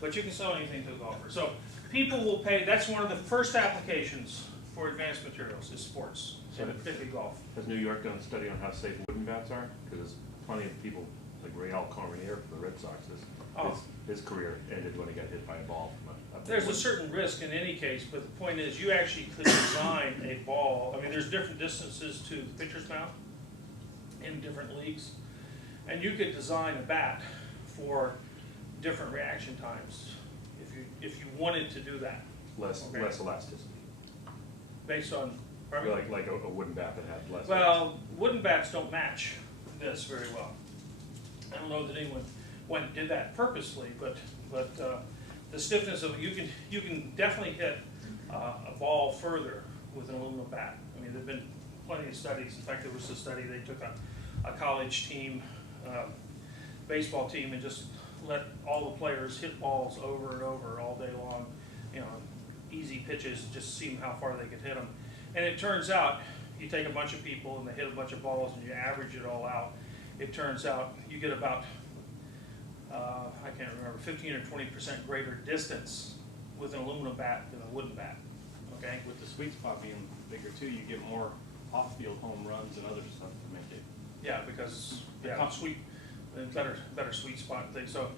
but you can sell anything to a golfer. So people will pay, that's one of the first applications for advanced materials is sports, So and particularly golf. Has New York done a study on how safe wooden bats are? Because there's plenty of people, like Real Cormier for the Red Sox, his career ended when he got hit by a ball. There's a certain risk in any case, but the point is you actually could design a ball. I mean, there's different distances to the pitcher's mound in different leagues, and you could design a bat for different reaction times if you wanted to do that. Less elasticity. Based on, pardon me? Like a wooden bat that had less. Well, wooden bats don't match this very well. I don't know that anyone went and did that purposely, but the stiffness of it, you can definitely hit a ball further with an aluminum bat. I mean, there've been plenty of studies. In fact, there was a study they took a college team, baseball team, and just let all the players hit balls over and over all day long, you know, easy pitches, just see how far they could hit them. And it turns out, you take a bunch of people and they hit a bunch of balls and you average it all out, it turns out you get about, I can't remember, 15 or 20% greater distance with an aluminum bat than a wooden bat, okay? With the sweet spot being bigger too, you get more off-field home runs and other stuff to make it. Yeah, because, yeah, sweet, better sweet spot thing. So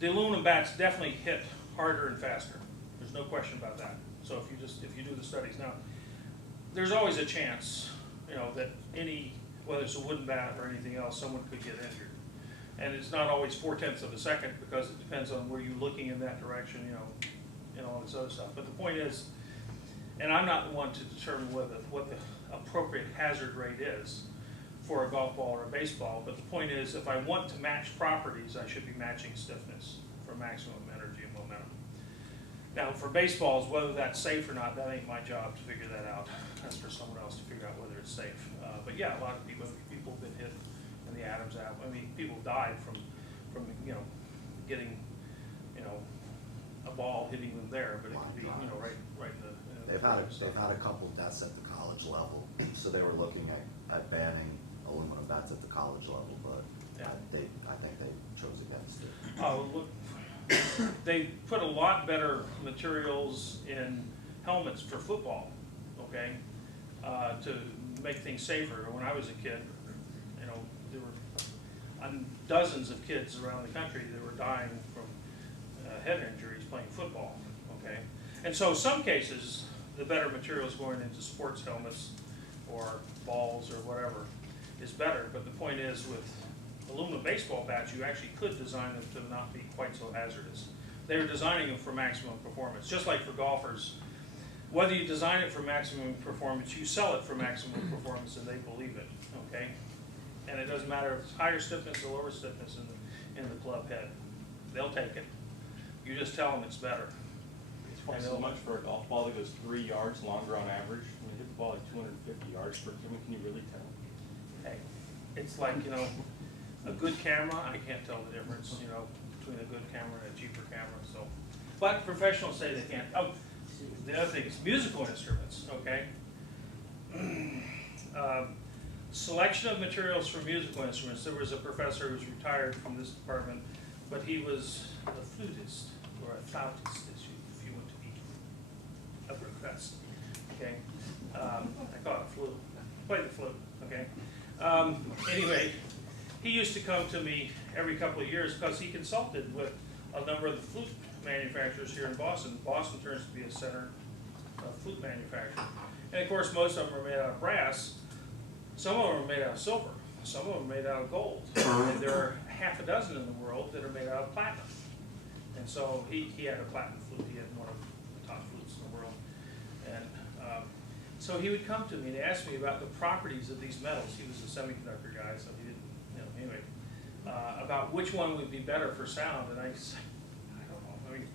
the aluminum bats definitely hit harder and faster. There's no question about that. So if you do the studies now, there's always a chance, you know, that whether it's a wooden bat or anything else, someone could get injured. And it's not always 4/10 of a second because it depends on where you're looking in that direction, you know, and all this other stuff. But the point is, and I'm not the one to determine what the appropriate hazard rate is for a golf ball or a baseball, but the point is, if I want to match properties, I should be matching stiffness for maximum energy and momentum. Now, for baseballs, whether that's safe or not, that ain't my job to figure that out. That's for someone else to figure out whether it's safe. But yeah, a lot of people have been hit in the Adams apple. I mean, people died from you know, getting, you know, a ball hitting them there, but it could be, you know, right in the. They've had a couple deaths at the college level, so they were looking at banning aluminum bats at the college level, but Yeah. I think they chose against it. Oh, look, they put a lot better materials in helmets for football, okay, to make things safer. When I was a kid, you know, there were dozens of kids around the country that were dying from head injuries playing football, okay? And so some cases, the better materials going into sports helmets or balls or whatever is better, but the point is with aluminum baseball bats, you actually could design them to not be quite so hazardous. They were designing them for maximum performance, just like for golfers. Whether you design it for maximum performance, you sell it for maximum performance and they believe it, okay? And it doesn't matter if it's higher stiffness or lower stiffness in the club head. They'll take it. You just tell them it's better. It's twice as much for a golf ball that goes 3 yards longer on average. When you hit the ball like 250 yards per, I mean, can you really tell? Hey, it's like, you know, a good camera, I can't tell the difference, you know, between a good camera and a cheaper camera, so. But professionals say they can't. Oh, the other thing is musical instruments, okay? Selection of materials for musical instruments. There was a professor who was retired from this department, but he was a flutist, or a flautist, if you want to be uppercrust, okay? I call it a flute. Play the flute, okay? Anyway, he used to come to me every couple of years because he consulted with a number of the flute manufacturers here in Boston. Boston turns to be a center of flute manufacturing. And of course, most of them are made out of brass. Some of them are made out of silver. Some of them are made out of gold. And there are half a dozen in the world that are made out of platinum. And so he had a platinum flute. He had one of the top flutes in the world. And so he would come to me and ask me about the properties of these metals. He was a semiconductor guy, so he didn't, you know, anyway, about which one would be better for sound. And I said, I don't know. I mean,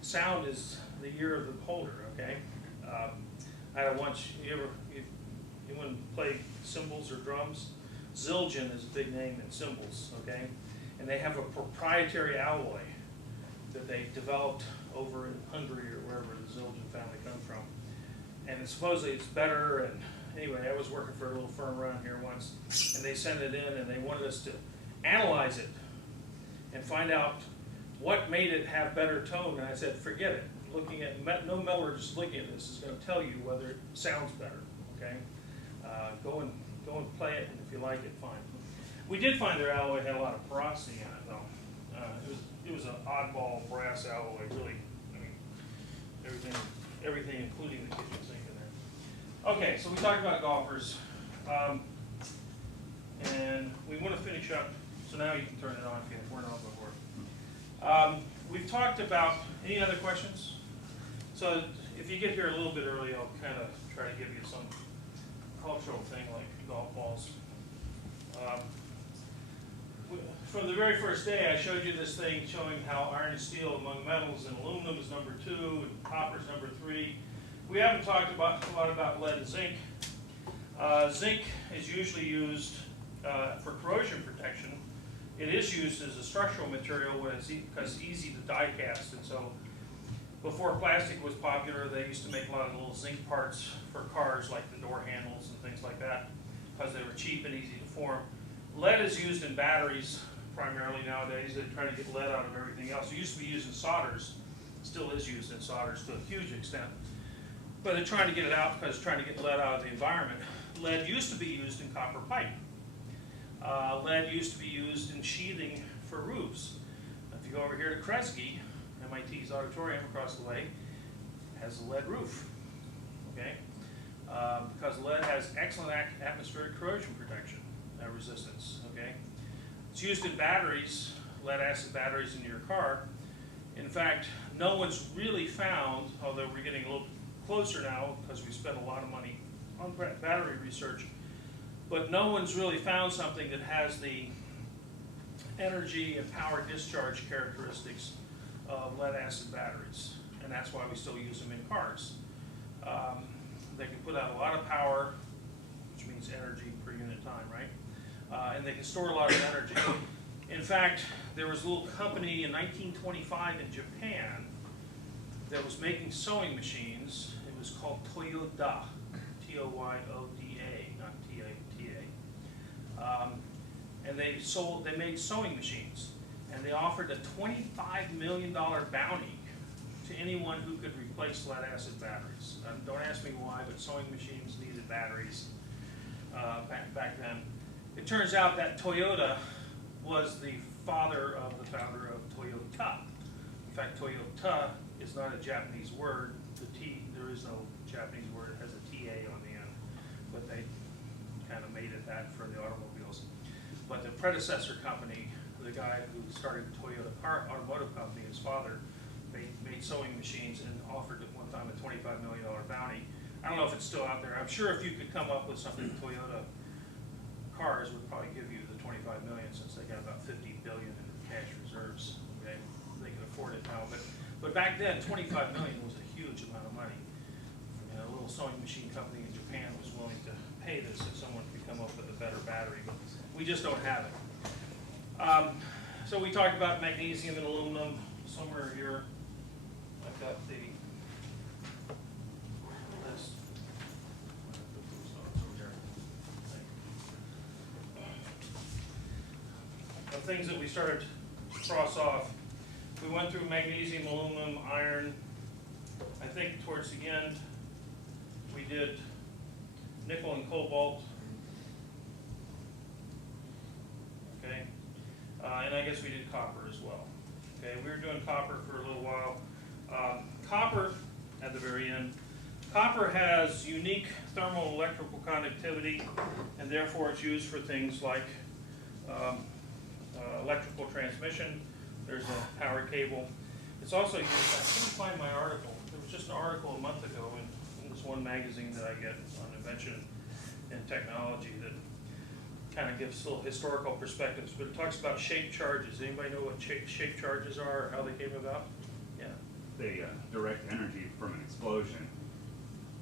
sound is the ear of the beholder, okay? I had once, anyone play cymbals or drums? Zildjian is a big name in cymbals, okay? And they have a proprietary alloy that they developed over in Hungary or wherever the Zildjian family comes from. And supposedly it's better, and anyway, I was working for a little firm around here once, and they sent it in and they wanted us to analyze it and find out what made it have better tone, and I said, forget it. Looking at, no metallurgist looking at this is gonna tell you whether it sounds better, okay? Go and play it, and if you like it, fine. We did find their alloy had a lot of porosity in it, though. It was an oddball brass alloy, really. I mean, everything, including the kitchen sink in there. Okay, so we talked about golfers, and we want to finish up. So now you can turn it on if you weren't on before. We've talked about any other questions. So if you get here a little bit early, I'll kind of try to give you some cultural thing like golf balls. From the very first day, I showed you this thing showing how iron and steel among metals, and aluminum is number 2, and copper is number 3. We haven't talked a lot about lead and zinc. Zinc is usually used for corrosion protection. It is used as a structural material because it's easy to die cast, and so before plastic was popular, they used to make a lot of little zinc parts for cars, like the door handles and things like that, because they were cheap and easy to form. Lead is used in batteries primarily nowadays. They try to get lead out of everything else. It used to be used in solders, still is used in solders to a huge extent, but they're trying to get it out because they're trying to get lead out of the environment. Lead used to be used in copper pipe. Lead used to be used in sheathing for roofs. If you go over here to Kresge, MIT's auditorium across the way, has a lead roof, okay? Because lead has excellent atmospheric corrosion protection, resistance, okay? It's used in batteries, lead acid batteries in your car. In fact, no one's really found, although we're getting a little closer now because we spent a lot of money on battery research, but no one's really found something that has the energy and power discharge characteristics of lead acid batteries, and that's why we still use them in cars. They can put out a lot of power, which means energy per unit time, right? And they can store a lot of energy. In fact, there was a little company in 1925 in Japan that was making sewing machines. It was called Toyoda, T-O-Y-O-D-A, not T-A-T-A. And they made sewing machines, and they offered a $25 million bounty to anyone who could replace lead acid batteries. Don't ask me why, but sewing machines needed batteries back then. It turns out that Toyota was the father of the founder of Toyota. In fact, Toyota is not a Japanese word. The T, there is no Japanese word. It has a TA on the end, but they kind of made it that for the automobiles. But the predecessor company, the guy who started Toyota Automotive Company, his father, made sewing machines and offered at one time a $25 million bounty. I don't know if it's still out there. I'm sure if you could come up with something, Toyota cars would probably give you the 25 million, since they got about 50 billion in cash reserves. Okay, they can afford it now, but back then 25 million was a huge amount of money. And a little sewing machine company in Japan was willing to pay this if someone could come up with a better battery, but we just don't have it. So we talked about magnesium and aluminum. Somewhere here, I've got the list. Of things that we started to cross off. We went through magnesium, aluminum, iron. I think towards the end, we did nickel and cobalt. Okay, and I guess we did copper as well. Okay, we were doing copper for a little while. Copper, at the very end, copper has unique thermal electrical conductivity, and therefore it's used for things like electrical transmission. There's a power cable. It's also used, I couldn't find my article. There was just an article a month ago in this one magazine that I get on invention and technology that kind of gives little historical perspectives, but it talks about shape charges. Anybody know what shape charges are or how they came about? Yeah. They direct energy from an explosion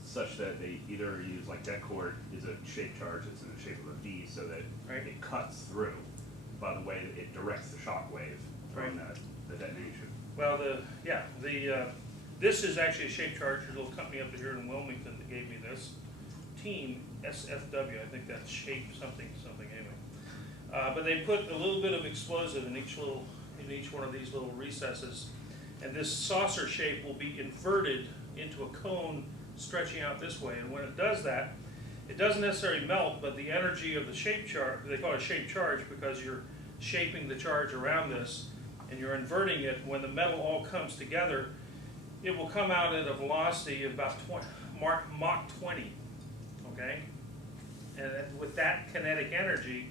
such that they either use, like that cord is a shape charge, it's in the shape of a V, so that it cuts through by the way that it directs the shock wave from the detonation. Well, this is actually a shape charge. There's a little company up here in Wilmington that gave me this. Team SFW, I think that's shape something anyway. But they put a little bit of explosive in each little in each one of these little recesses. And this saucer shape will be inverted into a cone stretching out this way. And when it does that, it doesn't necessarily melt, but the energy of the shape charge, they call it a shape charge because you're shaping the charge around this and you're inverting it. When the metal all comes together, it will come out at a velocity of about Mach 20, okay? And with that kinetic energy,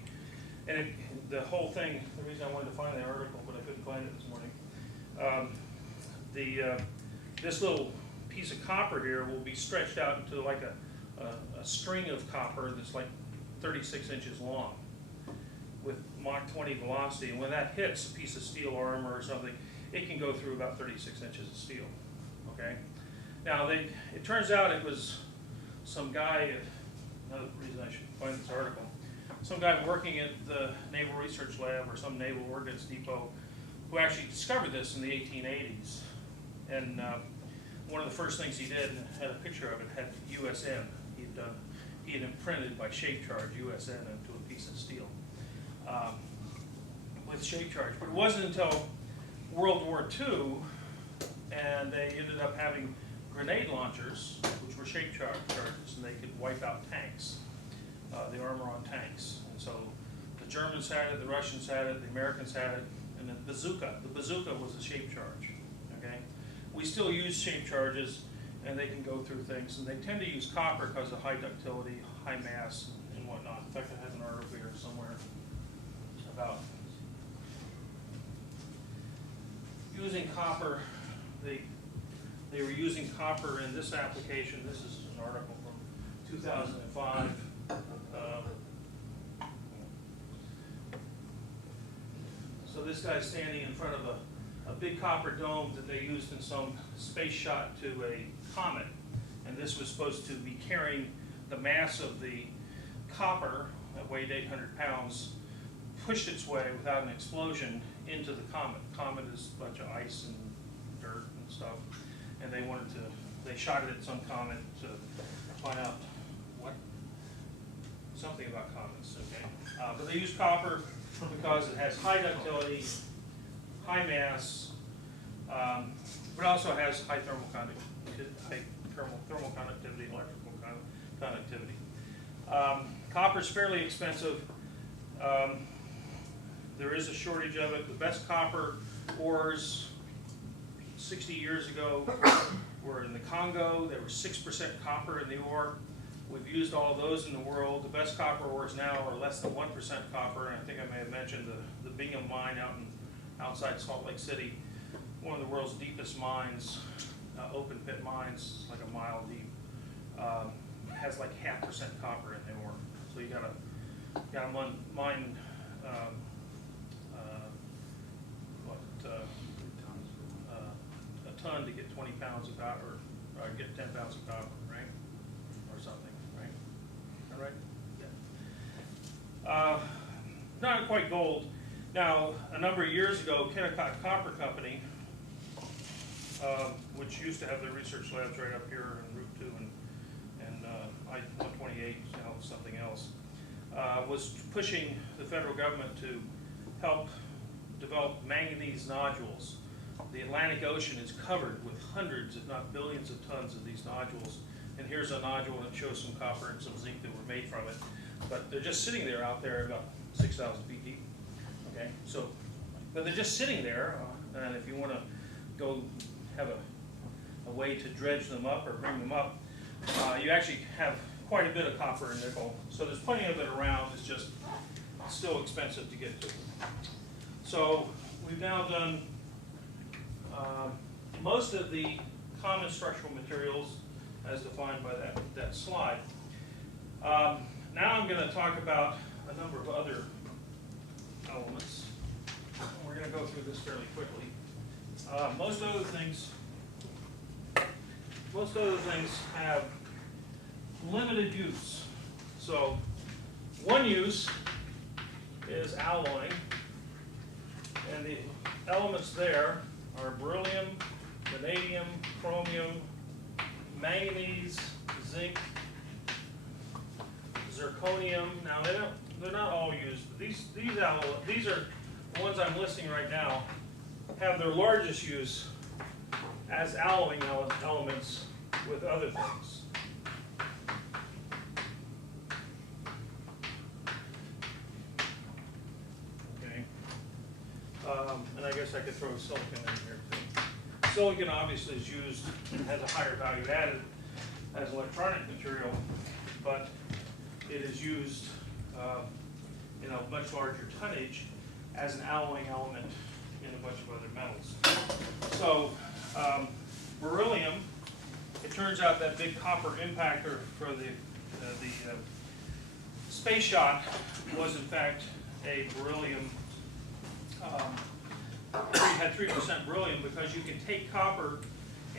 and the whole thing, the reason I wanted to find the article, but I couldn't find it this morning, this little piece of copper here will be stretched out into like a string of copper that's like 36 inches long with Mach 20 velocity. And when that hits a piece of steel armor or something, it can go through about 36 inches of steel, okay? Now, it turns out it was some guy, another reason I should find this article, some guy working at the Naval Research Lab or some Naval Ordnance Depot who actually discovered this in the 1880s. And one of the first things he did, and had a picture of it, had USN. He had imprinted by shape charge USN into a piece of steel with shape charge. But it wasn't until World War II, and they ended up having grenade launchers, which were shape charges, and they could wipe out tanks, the armor on tanks. And so the Germans had it, the Russians had it, the Americans had it, and the bazooka. The bazooka was a shape charge, okay? We still use shape charges, and they can go through things, and they tend to use copper because of high ductility, high mass, and whatnot. In fact, I have an article here somewhere about using copper. They were using copper in this application. This is an article from 2005. So this guy's standing in front of a big copper dome that they used in some space shot to a comet. And this was supposed to be carrying the mass of the copper that weighed 800 pounds, pushed its way without an explosion into the comet. Comet is a bunch of ice and dirt and stuff. And they shot it at some comet to find out something about comets, okay? But they use copper because it has high ductility, high mass, but also has high thermal conductivity, electrical conductivity. Copper is fairly expensive. There is a shortage of it. The best copper ores 60 years ago were in the Congo. There was 6% copper in the ore. We've used all of those in the world. The best copper ores now are less than 1% copper, and I think I may have mentioned the Bingham mine outside Salt Lake City, one of the world's deepest mines, open pit mines, like a mile deep, has like 0.5% copper in the ore. So you gotta mine a ton to get 20 pounds of copper, or get 10 pounds of copper, right? Or something, right? Is that right? Yeah. Not quite gold. Now, a number of years ago, Kennecott Copper Company, which used to have their research labs right up here in Route 2 and I-128, now something else, was pushing the federal government to help develop manganese nodules. The Atlantic Ocean is covered with hundreds, if not billions, of tons of these nodules. And here's a nodule that shows some copper and some zinc that were made from it. But they're just sitting there out there about 6,000 feet deep. Okay, so, but they're just sitting there, and if you want to go have a way to dredge them up or bring them up, you actually have quite a bit of copper and nickel. So there's plenty of it around. It's just still expensive to get to. So we've now done most of the common structural materials as defined by that slide. Now I'm going to talk about a number of other elements. We're going to go through this fairly quickly. Most other things have limited use. So one use is alloying, and the elements there are beryllium, vanadium, chromium, manganese, zinc, zirconium. Now they're not all used. These are the ones I'm listing right now. have their largest use as alloying elements with other things. Okay. And I guess I could throw silicon in here too. Silicon obviously is used, has a higher value added as electronic material, but it is used in a much larger tonnage as an alloying element in a bunch of other metals. So beryllium, it turns out that big copper impactor for the space shot was in fact a beryllium, had 3% beryllium, because you can take copper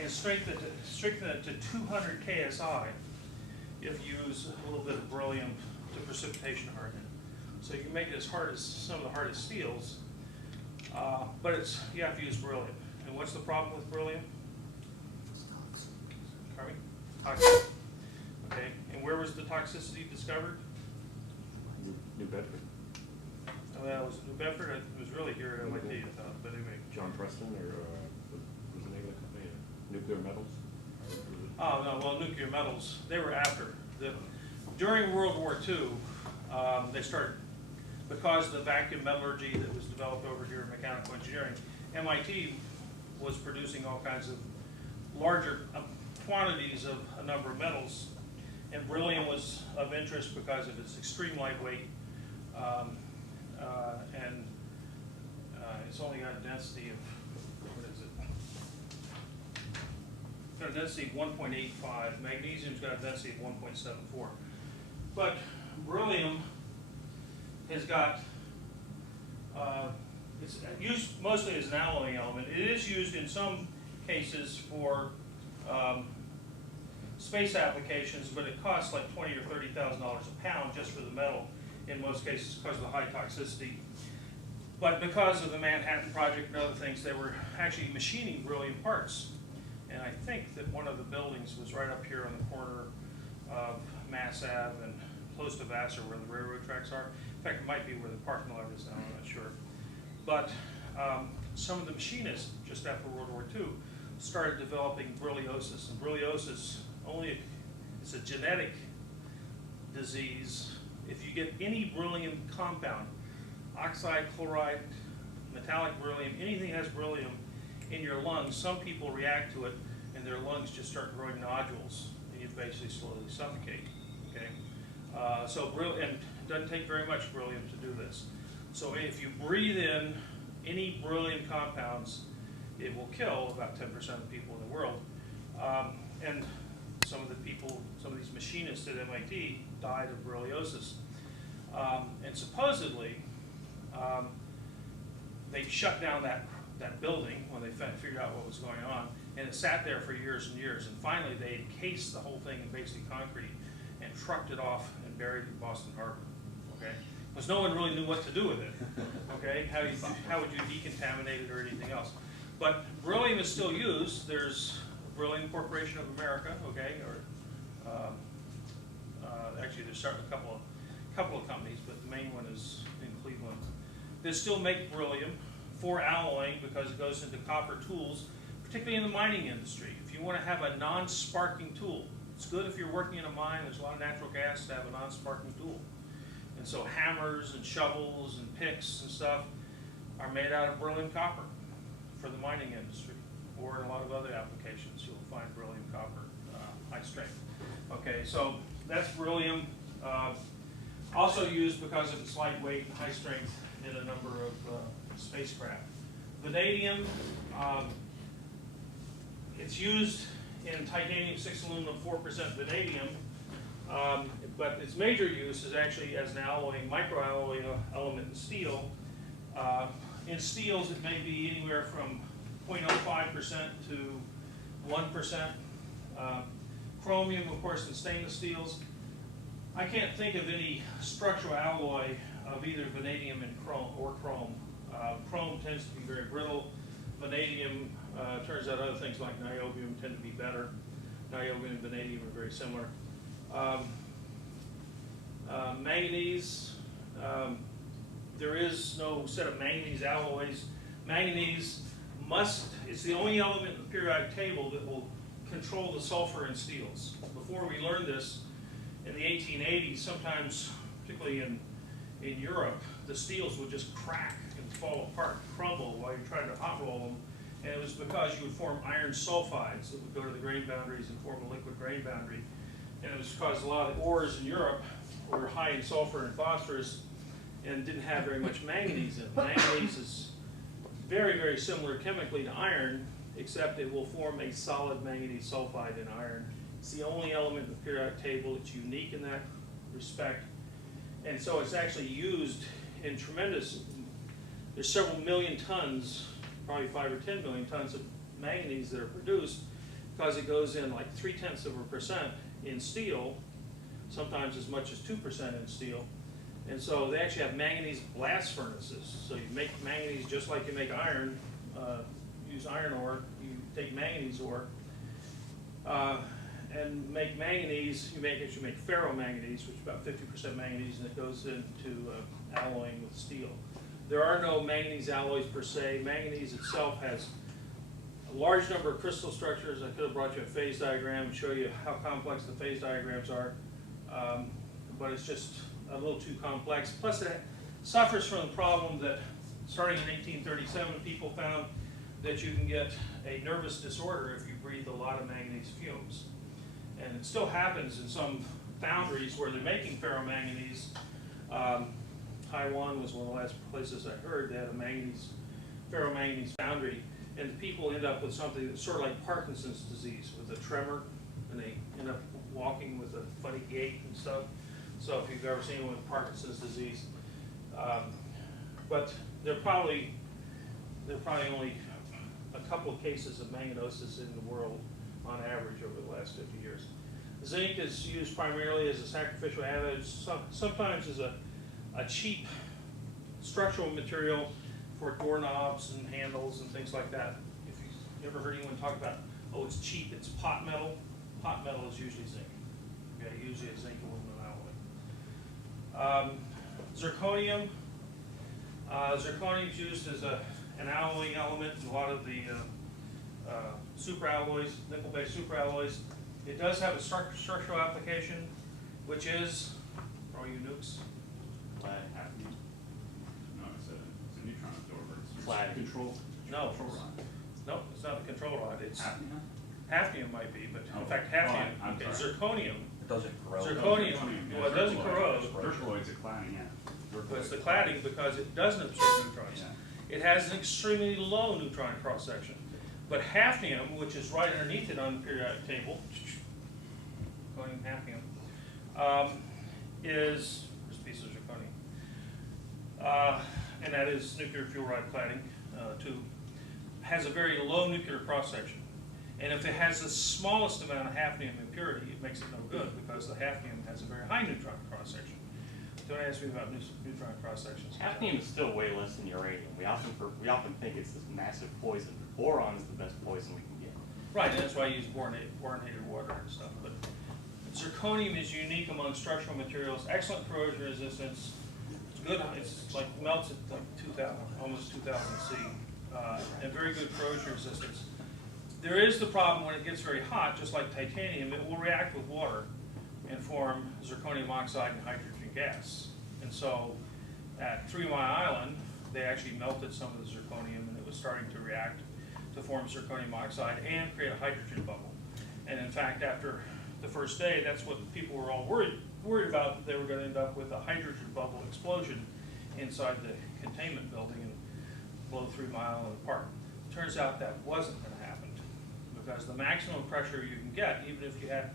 and strengthen it to 200 KSI if you use a little bit of beryllium to precipitation harden it. So you can make it as hard as some of the hardest steels, but you have to use beryllium. And what's the problem with beryllium? Pardon me? Toxic. Okay, and where was the toxicity discovered? New Bedford. Well, was it New Bedford? It was really here at MIT, I thought, but anyway. John Preston, or what was the name of the company? Nuclear Metals? Oh, no, well, nuclear metals, they were after. During World War II, they started, because of the vacuum metallurgy that was developed over here in mechanical engineering, MIT was producing all kinds of larger quantities of a number of metals, and beryllium was of interest because of its extreme lightweight, and it's only got a density of, what is it? It's got a density of 1.85. Magnesium's got a density of 1.74. But beryllium has got, it's used mostly as an alloying element. It is used in some cases for space applications, but it costs like $20,000 or $30,000 a pound just for the metal in most cases because of the high toxicity. But because of the Manhattan Project and other things, they were actually machining beryllium parts. And I think that one of the buildings was right up here on the corner of Mass Ave and close to Vassar where the railroad tracks are. In fact, it might be where the parking lot is now, I'm not sure. But some of the machinists, just after World War II, started developing berylliosis. And berylliosis it's a genetic disease. If you get any beryllium compound, oxide, chloride, metallic beryllium, anything that has beryllium in your lungs, some people react to it and their lungs just start growing nodules and you basically slowly suffocate. Okay, and it doesn't take very much beryllium to do this. So if you breathe in any beryllium compounds, it will kill about 10% of the people in the world. And some of these machinists at MIT died of berylliosis. And supposedly, they shut down that building when they figured out what was going on, and it sat there for years and years. And finally, they encased the whole thing in basic concrete and trucked it off and buried it in Boston Harbor. Okay, because no one really knew what to do with it. Okay, how would you decontaminate it or anything else? But beryllium is still used. There's Beryllium Corporation of America. Okay, or actually, there's a couple of companies, but the main one is in Cleveland. They still make beryllium for alloying because it goes into copper tools, particularly in the mining industry. If you want to have a non-sparking tool, it's good if you're working in a mine, there's a lot of natural gas to have a non-sparking tool. And so hammers and shovels and picks and stuff are made out of beryllium copper for the mining industry, or in a lot of other applications you'll find beryllium copper high strength. Okay, so that's beryllium. Also used because of its lightweight and high strength in a number of spacecraft. Vanadium, it's used in titanium 6 aluminum 4% vanadium, but its major use is actually as an alloying, microalloy element in steel. In steels, it may be anywhere from 0.05% to 1%. Chromium, of course, in stainless steels. I can't think of any structural alloy of either vanadium and chrome. Chrome tends to be very brittle. Vanadium, turns out other things like niobium tend to be better. Niobium and vanadium are very similar. Manganese, there is no set of manganese alloys. Manganese it's the only element in the periodic table that will control the sulfur in steels. Before we learned this, in the 1880s, sometimes, particularly in Europe, the steels would just crack and fall apart, crumble while you're trying to hot roll them. And it was because you would form iron sulfides that would go to the grain boundaries and form a liquid grain boundary. And it was because a lot of the ores in Europe were high in sulfur and phosphorus and didn't have very much manganese in them. Manganese is very, very similar chemically to iron, except it will form a solid manganese sulfide in iron. It's the only element in the periodic table. It's unique in that respect. And so it's actually used in there's several million tons, probably 5 or 10 million tons of manganese that are produced because it goes in like 0.3% in steel, sometimes as much as 2% in steel. And so they actually have manganese blast furnaces. So you make manganese just like you make iron, use iron ore, you take manganese ore, and make manganese, you make ferromanganese, which is about 50% manganese, and it goes into alloying with steel. There are no manganese alloys per se. Manganese itself has a large number of crystal structures. I could have brought you a phase diagram and show you how complex the phase diagrams are, but it's just a little too complex. Plus it suffers from the problem that starting in 1837 people found that you can get a nervous disorder if you breathe a lot of manganese fumes. And it still happens in some foundries where they're making ferromanganese. Taiwan was one of the last places I heard they had a ferromanganese foundry, and the people end up with something that's sort of like Parkinson's disease, with a tremor, and they end up walking with a funny gait and stuff. So if you've ever seen anyone with Parkinson's disease, but there are probably only a couple of cases of manganosis in the world on average over the last 50 years. Zinc is used primarily as a sacrificial additive, sometimes as a cheap structural material for doorknobs and handles and things like that. If you ever heard anyone talk about, oh, it's cheap, it's pot metal. Pot metal is usually zinc. Okay, usually a zinc aluminum alloy. Zirconium. Zirconium is used as an alloying element in a lot of the superalloys, nickel-based superalloys. It does have a structural application, which is, for all you nukes, Hafnium? No, it's a neutron absorber. It's Flat. Control No. rod. no, it's not a control rod. It's Hafnium? hafnium might be, but in Oh. fact, Oh, hafnium, I'm okay, sorry. zirconium. It doesn't corrode. Zirconium, well, it doesn't corrode, Zircaloid's a cladding, yeah. but it's the cladding because it doesn't absorb neutrons. Yeah. It has an extremely low neutron cross-section. But hafnium, which is right underneath it on the periodic table, zirconium, hafnium, is, here's a piece of zirconium, and that is nuclear fuel rod cladding, too, has a very low nuclear cross-section. And if it has the smallest amount of hafnium impurity, it makes it no good because the hafnium has a very high neutron cross-section. Don't ask me about neutron cross-sections. Hafnium is still way less than uranium. We often think it's this massive poison. Boron is the best poison we can get. Right, and that's why I use boron-hated water and stuff. But zirconium is unique among structural materials. Excellent corrosion resistance. It's good. It's like melts at like 2,000, almost 2,000 C, and very good corrosion resistance. There is the problem when it gets very hot, just like titanium, it will react with water and form zirconium oxide and hydrogen gas. And so at 3 Mile Island, they actually melted some of the zirconium and it was starting to react to form zirconium oxide and create a hydrogen bubble. And in fact, after the first day, that's what people were all worried about, that they were going to end up with a hydrogen bubble explosion inside the containment building and blow 3 Mile Island apart. Turns out that wasn't going to happen because the maximum pressure you can get, even if you had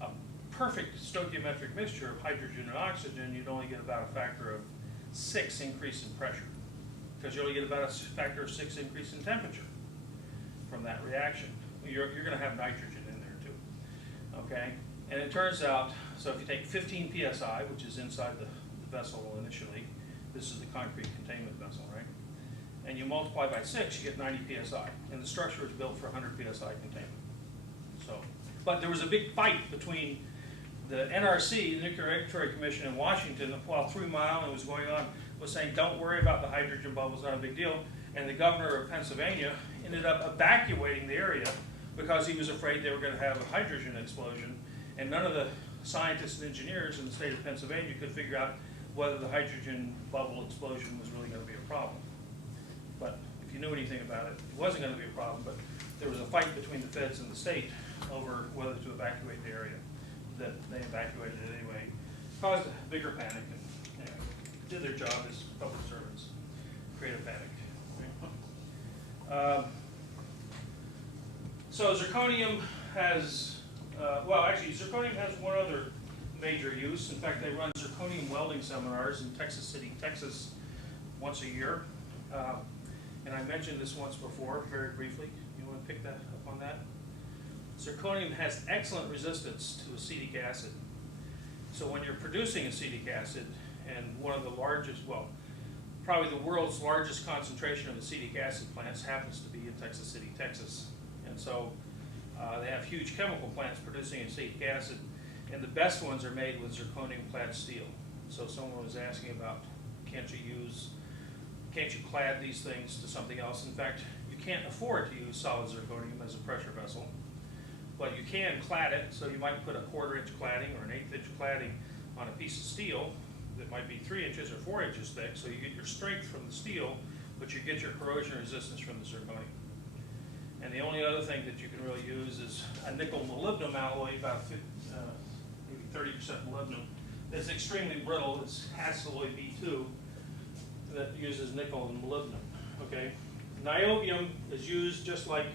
a perfect stoichiometric mixture of hydrogen and oxygen, you'd only get about a factor of 6 increase in pressure because you only get about a factor of 6 increase in temperature from that reaction. You're going to have nitrogen in there too, okay? And it turns out, so if you take 15 psi, which is inside the vessel initially, this is the concrete containment vessel, right? And you multiply by 6, you get 90 psi, and the structure is built for 100 psi containment. So, but there was a big fight between the NRC, the Nuclear Regulatory Commission in Washington, while 3 Mile Island was going on, was saying, don't worry about the hydrogen bubble, it's not a big deal. And the governor of Pennsylvania ended up evacuating the area because he was afraid they were going to have a hydrogen explosion. And none of the scientists and engineers in the state of Pennsylvania could figure out whether the hydrogen bubble explosion was really going to be a problem. But if you knew anything about it, it wasn't going to be a problem, but there was a fight between the feds and the state over whether to evacuate the area. That they evacuated it anyway. Caused a bigger panic and, you know, did their job as public servants, create a panic. So zirconium has, well, actually, zirconium has one other major use. In fact, they run zirconium welding seminars in Texas City, Texas, once a year. And I mentioned this once before, very briefly. You want to pick that up on that? Zirconium has excellent resistance to acetic acid. So when you're producing acetic acid, and one of the largest, well, probably the world's largest concentration of acetic acid plants happens to be in Texas City, Texas. And so they have huge chemical plants producing acetic acid, and the best ones are made with zirconium clad steel. So someone was asking about, can't you clad these things to something else? In fact, you can't afford to use solid zirconium as a pressure vessel, but you can clad it. So you might put a 1/4 inch cladding or an 1/8 inch cladding on a piece of steel that might be 3 inches or 4 inches thick, so you get your strength from the steel, but you get your corrosion resistance from the zirconium. And the only other thing that you can really use is a nickel molybdenum alloy, about maybe 30% molybdenum. It's extremely brittle. It's Hastelloy B2 that uses nickel and molybdenum. Okay, niobium is used just like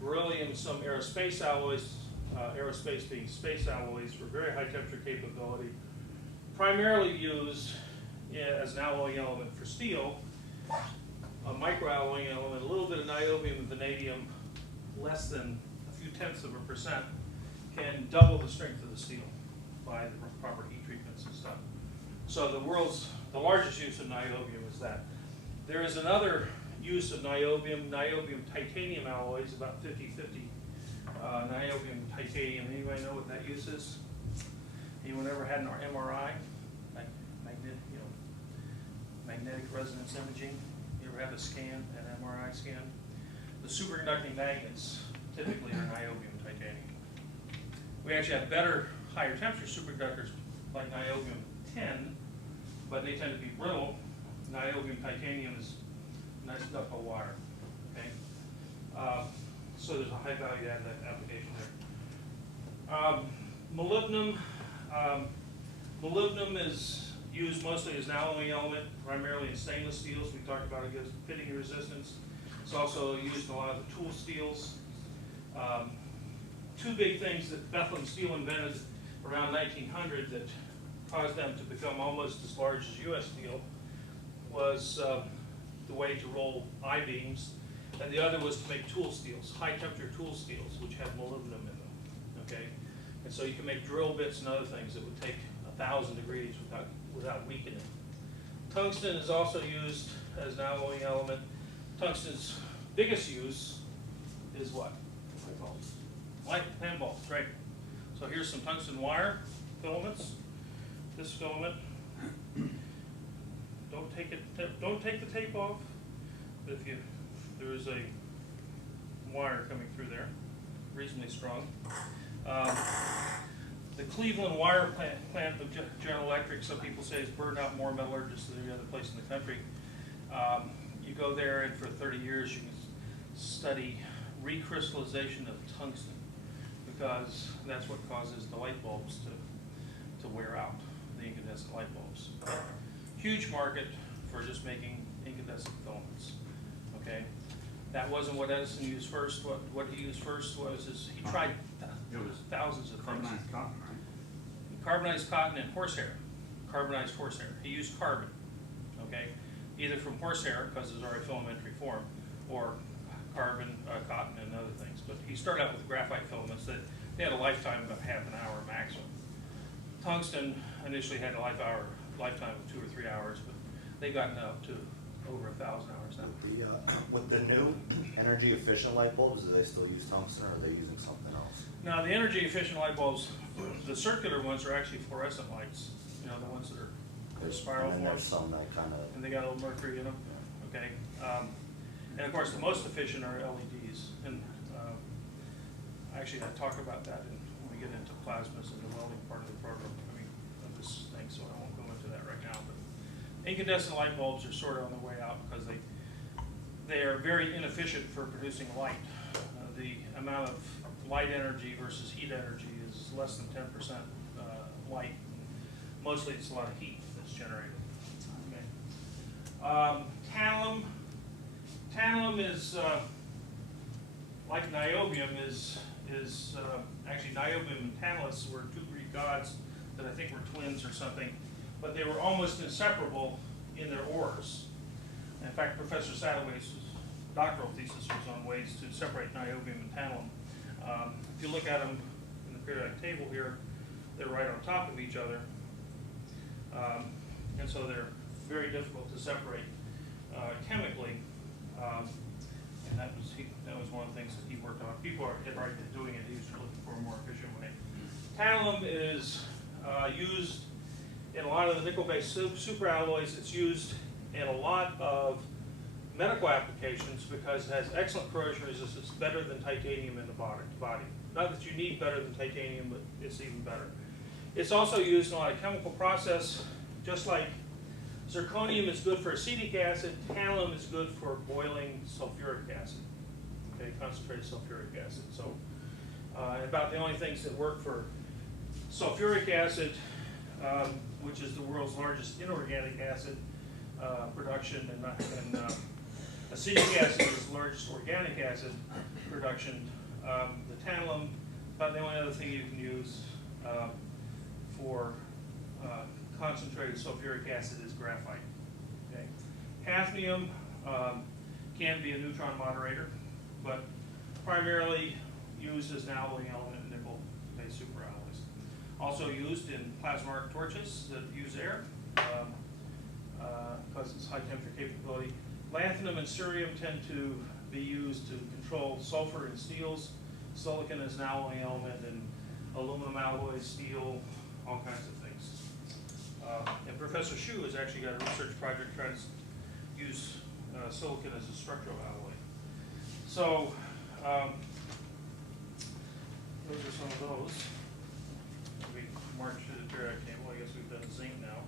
beryllium in some aerospace alloys. Aerospace being space alloys for very high temperature capability. Primarily used as an alloying element for steel. A microalloying element, a little bit of niobium and vanadium, less than a few tenths of a percent, can double the strength of the steel by the proper heat treatments and stuff. So the largest use of niobium is that. There is another use of niobium titanium alloys, about 50-50. Niobium titanium, anybody know what that use is? Anyone ever had an MRI? Magnetic resonance imaging? You ever had a scan, an MRI scan? The superconducting magnets typically are niobium titanium. We actually have better, higher temperature superconductors like niobium 10, but they tend to be brittle. Niobium titanium is nice ductile wire. Okay, so there's a high value added application there. Molybdenum. Molybdenum is used mostly as an alloying element, primarily in stainless steels. We talked about it gives pitting resistance. It's also used in a lot of the tool steels. Two big things that Bethlehem Steel invented around 1900 that caused them to become almost as large as U.S. Steel was the way to roll I-beams, and the other was to make tool steels, high temperature tool steels, which had molybdenum in them. Okay, and so you can make drill bits and other things that would take 1,000 degrees without weakening. Tungsten is also used as an alloying element. Tungsten's biggest use is what? Light bulbs. Lamp bulbs, right. So here's some tungsten wire filaments. This filament, don't take the tape off, but there is a wire coming through there, reasonably strong. The Cleveland wire plant of General Electric, some people say, has burned out more metallurgists than any other place in the country. You go there, and for 30 years you can study recrystallization of tungsten, because that's what causes the light bulbs to wear out, the incandescent light bulbs. Huge market for just making incandescent filaments. Okay, that wasn't what Edison used first. What he used first was he tried thousands of things. Carbonized cotton, right? Carbonized cotton and horsehair. Carbonized horsehair. He used carbon, okay, either from horsehair, because it's already filamentary form, or carbon, cotton, and other things. But he started out with graphite filaments that they had a lifetime of about half an hour maximum. Tungsten initially had a lifetime of 2 or 3 hours, but they've gotten up to over 1,000 hours now. With the new energy efficient light bulbs, do they still use tungsten, or are they using something else? Now, the energy efficient light bulbs, the circular ones are actually fluorescent lights. You know, the ones that are spiral and form. there's some that kind of. And they got a little mercury in them. Okay. And of course, the most efficient are LEDs. And actually, I talk about that when we get into plasmas and the welding part of the program, of this thing, so I won't go into that right now. But incandescent light bulbs are sort of on the way out because they are very inefficient for producing light. The amount of light energy versus heat energy is less than 10% light. Mostly it's a lot of heat that's generated. Okay. Tantalum is, like niobium, is actually niobium and tantalus were two Greek gods that I think were twins or something, but they were almost inseparable in their ores. In fact, Professor Satterway's doctoral thesis was on ways to separate niobium and tantalum. If you look at them in the periodic table here, they're right on top of each other, and so they're very difficult to separate chemically. And that was one of the things that he worked on. People had already been doing it. He was looking for a more efficient way. Tantalum is used in a lot of the nickel-based superalloys. It's used in a lot of medical applications because it has excellent corrosion resistance, better than titanium in the body. Not that you need better than titanium, but it's even better. It's also used in a lot of chemical process, just like zirconium is good for acetic acid, tantalum is good for boiling sulfuric acid, okay, concentrated sulfuric acid. So about the only things that work for sulfuric acid, which is the world's largest inorganic acid production, and acetic acid is the largest organic acid production. The tantalum, about the only other thing you can use for concentrated sulfuric acid is graphite. Okay. Hafnium can be a neutron moderator, but primarily used as an alloying element in nickel-based superalloys. Also used in plasma arc torches that use air because it's high temperature capability. Lanthanum and cerium tend to be used to control sulfur in steels. Silicon is an alloying element in aluminum alloys, steel, all kinds of things. And Professor Shu has actually got a research project trying to use silicon as a structural alloy. So those are some of those. We march to the periodic table. I guess we've done zinc now.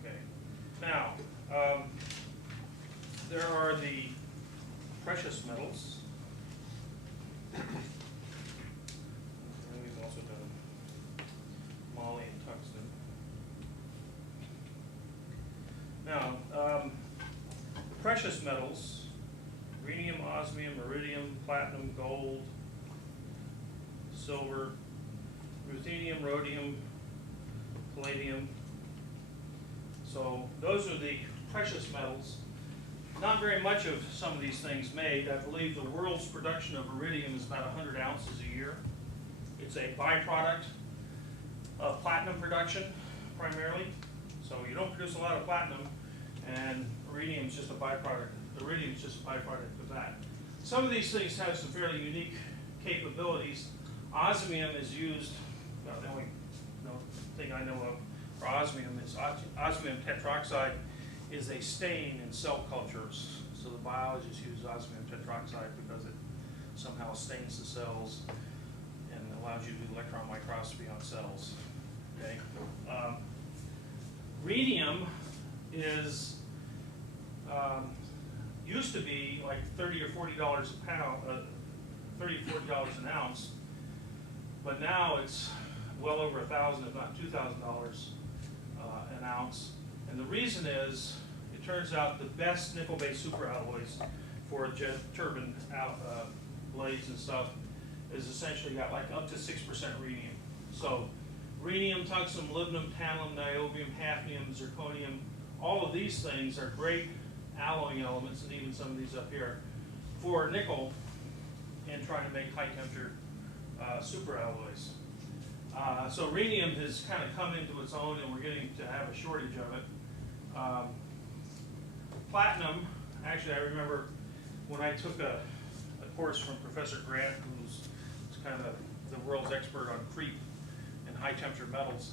Okay. Now, there are the precious metals. And we've also done moly and tungsten. Now, precious metals, rhenium, osmium, iridium, platinum, gold, silver, ruthenium, rhodium, palladium. So those are the precious metals. Not very much of some of these things made. I believe the world's production of iridium is about 100 ounces a year. It's a byproduct of platinum production, primarily. So you don't produce a lot of platinum, and iridium is just a byproduct. Iridium is just a byproduct of that. Some of these things have some fairly unique capabilities. Osmium is used, well, the only thing I know of for osmium is osmium tetroxide is a stain in cell cultures. So the biologists use osmium tetroxide because it somehow stains the cells and allows you to do electron microscopy on cells. Okay. Rhenium is used to be like $30 or $40 a pound, $30 or $40 an ounce, but now it's well over $1,000, if not $2,000 an ounce. And the reason is, it turns out the best nickel-based superalloys for jet turbine blades and stuff is essentially got like up to 6% rhenium. So rhenium, tungsten, molybdenum, tantalum, niobium, hafnium, zirconium, all of these things are great alloying elements, and even some of these up here, for nickel and trying to make high temperature superalloys. So rhenium has kind of come into its own, and we're getting to have a shortage of it. Platinum, actually I remember when I took a course from Professor Grant, who's kind of the world's expert on creep and high temperature metals.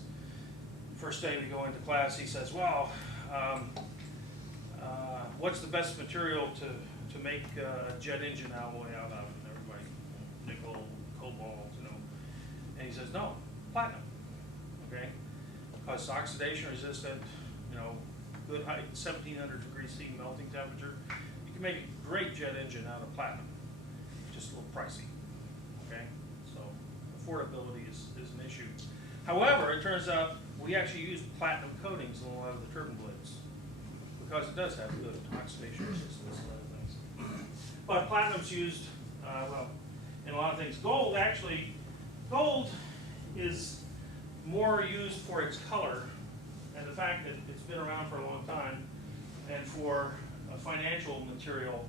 First day we go into class, he says, well, what's the best material to make a jet engine alloy out of? And everybody, nickel, cobalt, you know. And he says, no, platinum, okay? Because it's oxidation resistant, you know, good height, 1700 degrees C melting temperature. You can make a great jet engine out of platinum, just a little pricey, okay? So affordability is an issue. However, it turns out we actually use platinum coatings in a lot of the turbine blades because it does have good oxidation resistance and other things. But platinum's used, well, in a lot of things. Gold is more used for its color and the fact that it's been around for a long time and for a financial material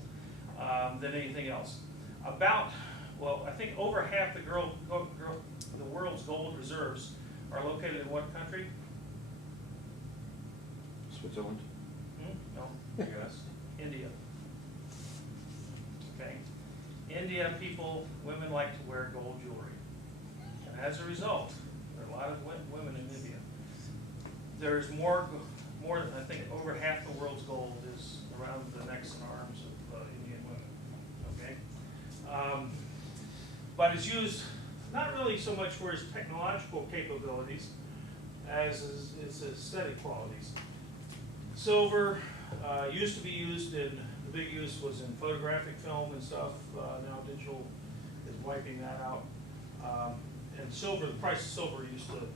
than anything else. I think over half the world's gold reserves are located in what country? Switzerland? No, yes, India. Okay, India women like to wear gold jewelry. And as a result, there are a lot of women in India. There's more than, I think, over half the world's gold is around the necks and arms of Indian women, okay? But it's used not really so much for its technological capabilities as its aesthetic qualities. Silver used to be used in, the big use was in photographic film and stuff. Now digital is wiping that out. And silver, the price of silver used to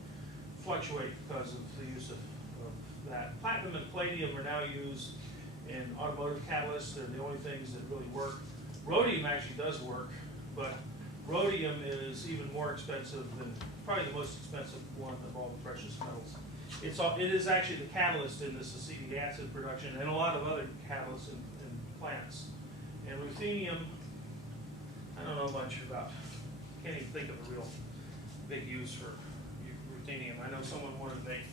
fluctuate because of the use of that. Platinum and palladium are now used in automotive catalysts. They're the only things that really work. Rhodium actually does work, but rhodium is even more expensive than, probably the most expensive one of all the precious metals. It is actually the catalyst in this acetic acid production and a lot of other catalysts in plants. And ruthenium, I don't know much about, can't even think of a real big use for ruthenium. I know someone wanted to make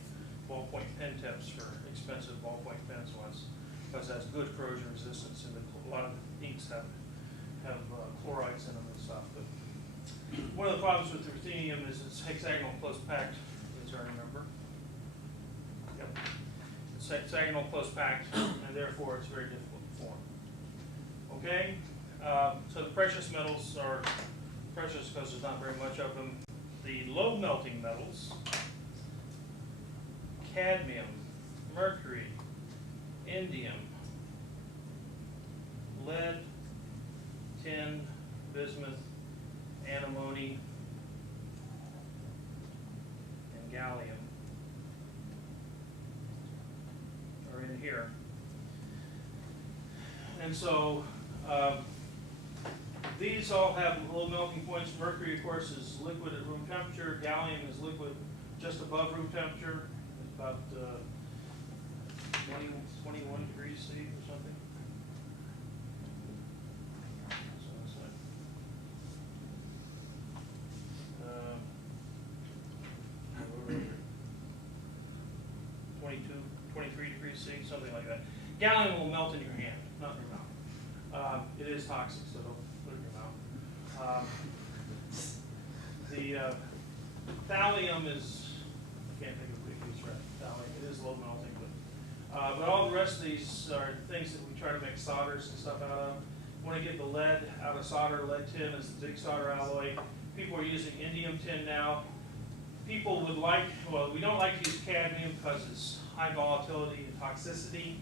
ballpoint pen tips for expensive ballpoint pens once, because it has good corrosion resistance, and a lot of the inks have chlorides in them and stuff. But one of the problems with the ruthenium is it's hexagonal close packed, as I remember. Yep. It's hexagonal close packed, and therefore it's very difficult to form. Okay, so the precious metals are precious because there's not very much of them. The low melting metals, cadmium, mercury, indium, lead, tin, bismuth, antimony, and gallium are in here. And so these all have low melting points. Mercury, of course, is liquid at room temperature. Gallium is liquid just above room temperature. It's about 21 degrees C or something. So that's like, 22, 23 degrees C, something like that. Gallium will melt in your hand, not in your mouth. It is toxic, so don't put it in your mouth. The thallium is, I can't think of a big use for thallium. It is low melting, but all the rest of these are things that we try to make solders and stuff out of. Want to get the lead out of solder. Lead tin is the big solder alloy. People are using indium tin now. People would like, well, we don't like to use cadmium because it's high volatility and toxicity.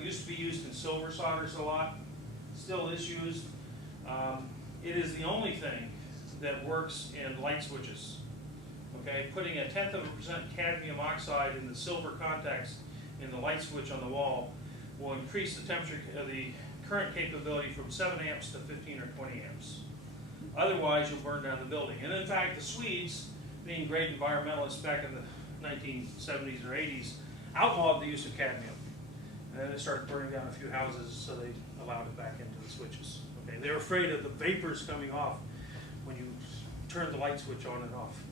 Used to be used in silver solders a lot. Still is used. It is the only thing that works in light switches. Okay, putting 0.1% cadmium oxide in the silver contacts in the light switch on the wall will increase the temperature of the current capability from 7 amps to 15 or 20 amps. Otherwise, you'll burn down the building. And in fact, the Swedes, being great environmentalists back in the 1970s or 80s, outlawed the use of cadmium. And then they started burning down a few houses, so they allowed it back into the switches. Okay, they were afraid of the vapors coming off when you turn the light switch on and off.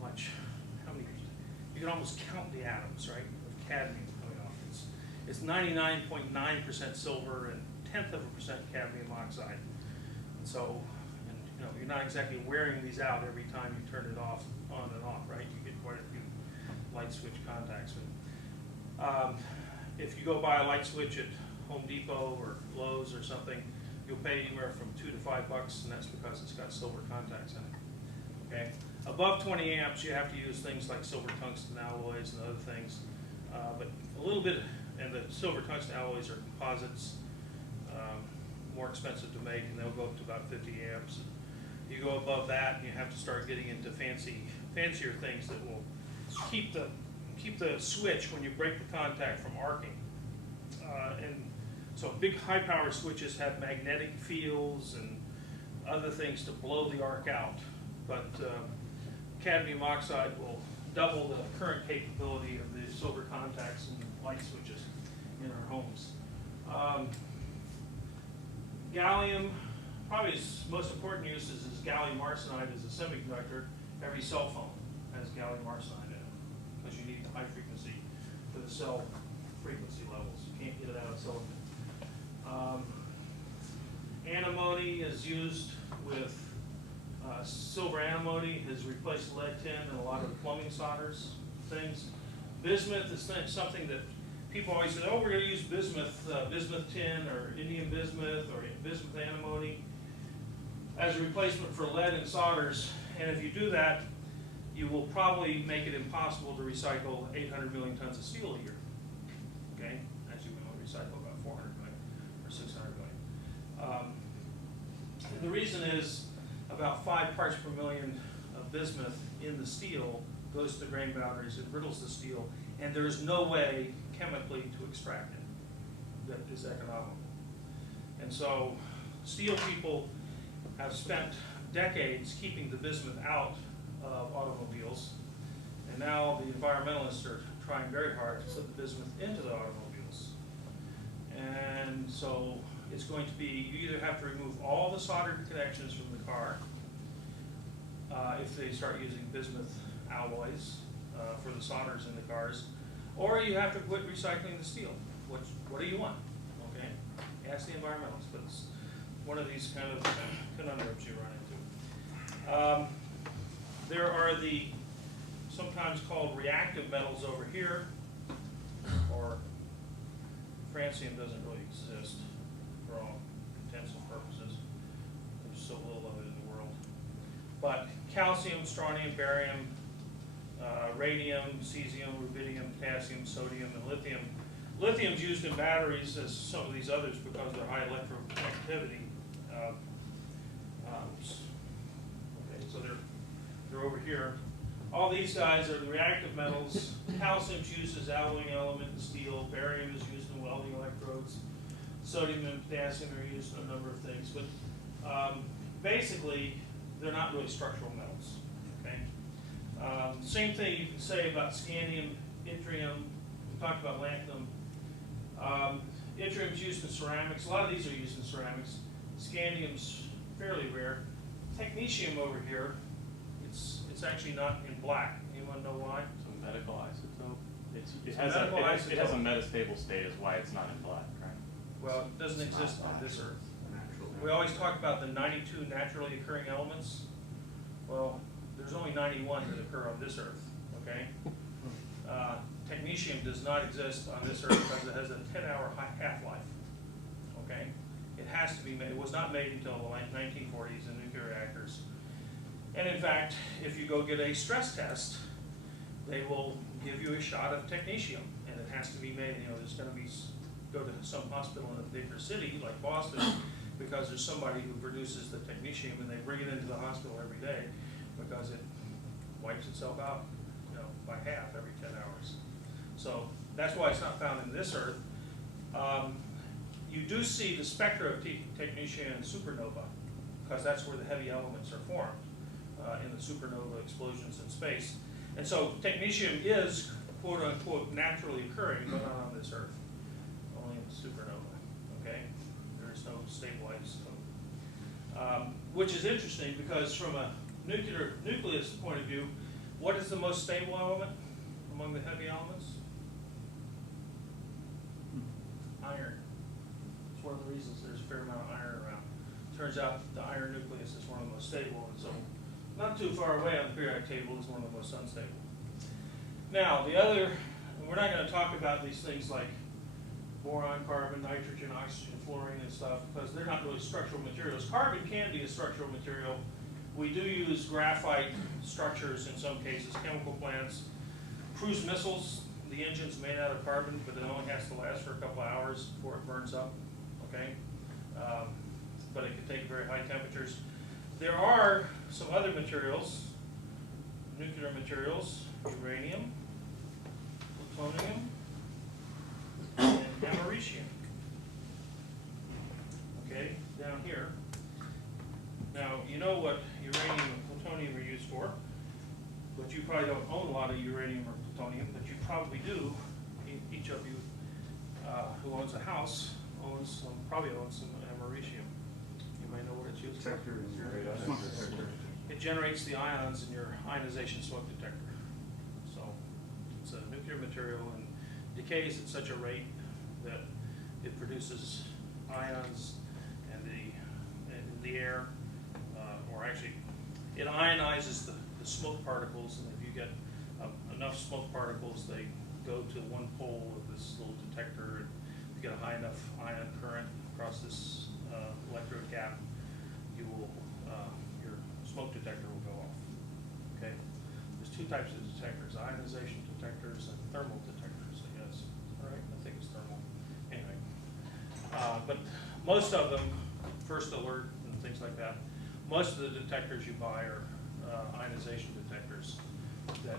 How many, you can almost count the atoms, right, of cadmium coming off. It's 99.9% silver and 0.1% cadmium oxide. And so, you know, you're not exactly wearing these out every time you turn it off, on and off, right? You get quite a few light switch contacts. if you go buy a light switch at Home Depot or Lowe's or something, you'll pay anywhere from $2 to $5, and that's because it's got silver contacts in it. Okay. Above 20 amps, you have to use things like silver tungsten alloys and other things, but a little bit. And the silver tungsten alloys are composites, more expensive to make, and they'll go up to about 50 amps. You go above that, and you have to start getting into fancier things that will keep the switch when you break the contact from arcing. And so big high power switches have magnetic fields and other things to blow the arc out. But cadmium oxide will double the current capability of the silver contacts and light switches in our homes. Gallium, probably its most important use is gallium arsenide as a semiconductor. Every cell phone has gallium arsenide in it because you need the high frequency for the cell frequency levels. You can't get it out of silicon. Antimony is used with silver antimony has replaced lead tin in a lot of plumbing solders things. Bismuth is something that people always say, oh, we're going to use bismuth, bismuth tin or indium bismuth or bismuth antimony as a replacement for lead in solders. And if you do that, you will probably make it impossible to recycle 800 million tons of steel a year. Okay? Actually, we only recycle about 400 million or 600 million. The reason is about 5 parts per million of bismuth in the steel goes to the grain boundaries, it brittles the steel, and there is no way chemically to extract it that is economical. And so steel people have spent decades keeping the bismuth out of automobiles, and now the environmentalists are trying very hard to put the bismuth into the automobiles. And so it's going to be, you either have to remove all the soldered connections from the car, if they start using bismuth alloys for the solders in the cars, or you have to quit recycling the steel. What do you want? Okay, ask the environmentalists, but it's one of these kind of conundrums you run into. There are the sometimes called reactive metals over here, or francium doesn't really exist for all intents and purposes. There's so little of it in the world. But calcium, strontium, barium, radium, cesium, rubidium, potassium, sodium, and lithium. Lithium's used in batteries as some of these others because they're high electroconductivity. Okay, so they're over here. All these guys are the reactive metals. Calcium's used as alloying element in steel. Barium is used in welding electrodes. Sodium and potassium are used in a number of things. But basically, they're not really structural metals. Okay. Same thing you can say about scandium, yttrium. We talked about lanthanum. Yttrium's used in ceramics. A lot of these are used in ceramics. Scandium's fairly rare. Technetium over here, it's actually not in black. Anyone know why? It's a medical isotope. It It's has a metastable state is why it's not in black, right? Well, it doesn't exist on this earth. We always talk about the 92 naturally occurring elements. Well, there's only 91 that occur on this earth, okay? Technetium does not exist on this earth because it has a 10-hour half-life, okay? It has to be made. It was not made until the 1940s in nuclear reactors. And in fact, if you go get a stress test, they will give you a shot of technetium, and it has to be made. You know, there's going to be, go to some hospital in a bigger city like Boston, because there's somebody who produces the technetium, and they bring it into the hospital every day because it wipes itself out, you know, by half every 10 hours. So that's why it's not found in this earth. You do see the spectra of technetium in supernova, because that's where the heavy elements are formed in the supernova explosions in space. And so technetium is quote unquote naturally occurring, but not on this earth, only in the supernova. Okay, there is no stable isotope, which is interesting because from a nucleus point of view, what is the most stable element among the heavy elements? Iron. It's one of the reasons there's a fair amount of iron around. Turns out the iron nucleus is one of the most stable, and so not too far away on the periodic table is one of the most unstable. Now, the other, we're not going to talk about these things like boron, carbon, nitrogen, oxygen, fluorine and stuff, because they're not really structural materials. Carbon can be a structural material. We do use graphite structures in some cases, chemical plants. Cruise missiles, the engine's made out of carbon, but it only has to last for a couple of hours before it burns up, okay? But it can take very high temperatures. There are some other materials, nuclear materials, uranium, plutonium, and americium. Okay, down here. Now, you know what uranium and plutonium are used for, but you probably don't own a lot of uranium or plutonium, but you probably do. Each of you who owns a house probably owns some americium. You may know what it's used for. It generates the ions in your ionization smoke detector. So it's a nuclear material and decays at such a rate that it produces ions in the air, or actually it ionizes the smoke particles, and if you get enough smoke particles, they go to one pole of this little detector, and if you get a high enough ion current across this electrode gap, you will your smoke detector will go off. Okay, there's two types of detectors: ionization detectors and thermal detectors. I guess. All right, I think it's thermal. Anyway, but most of them, first alert and things like that. Most of the detectors you buy are ionization detectors that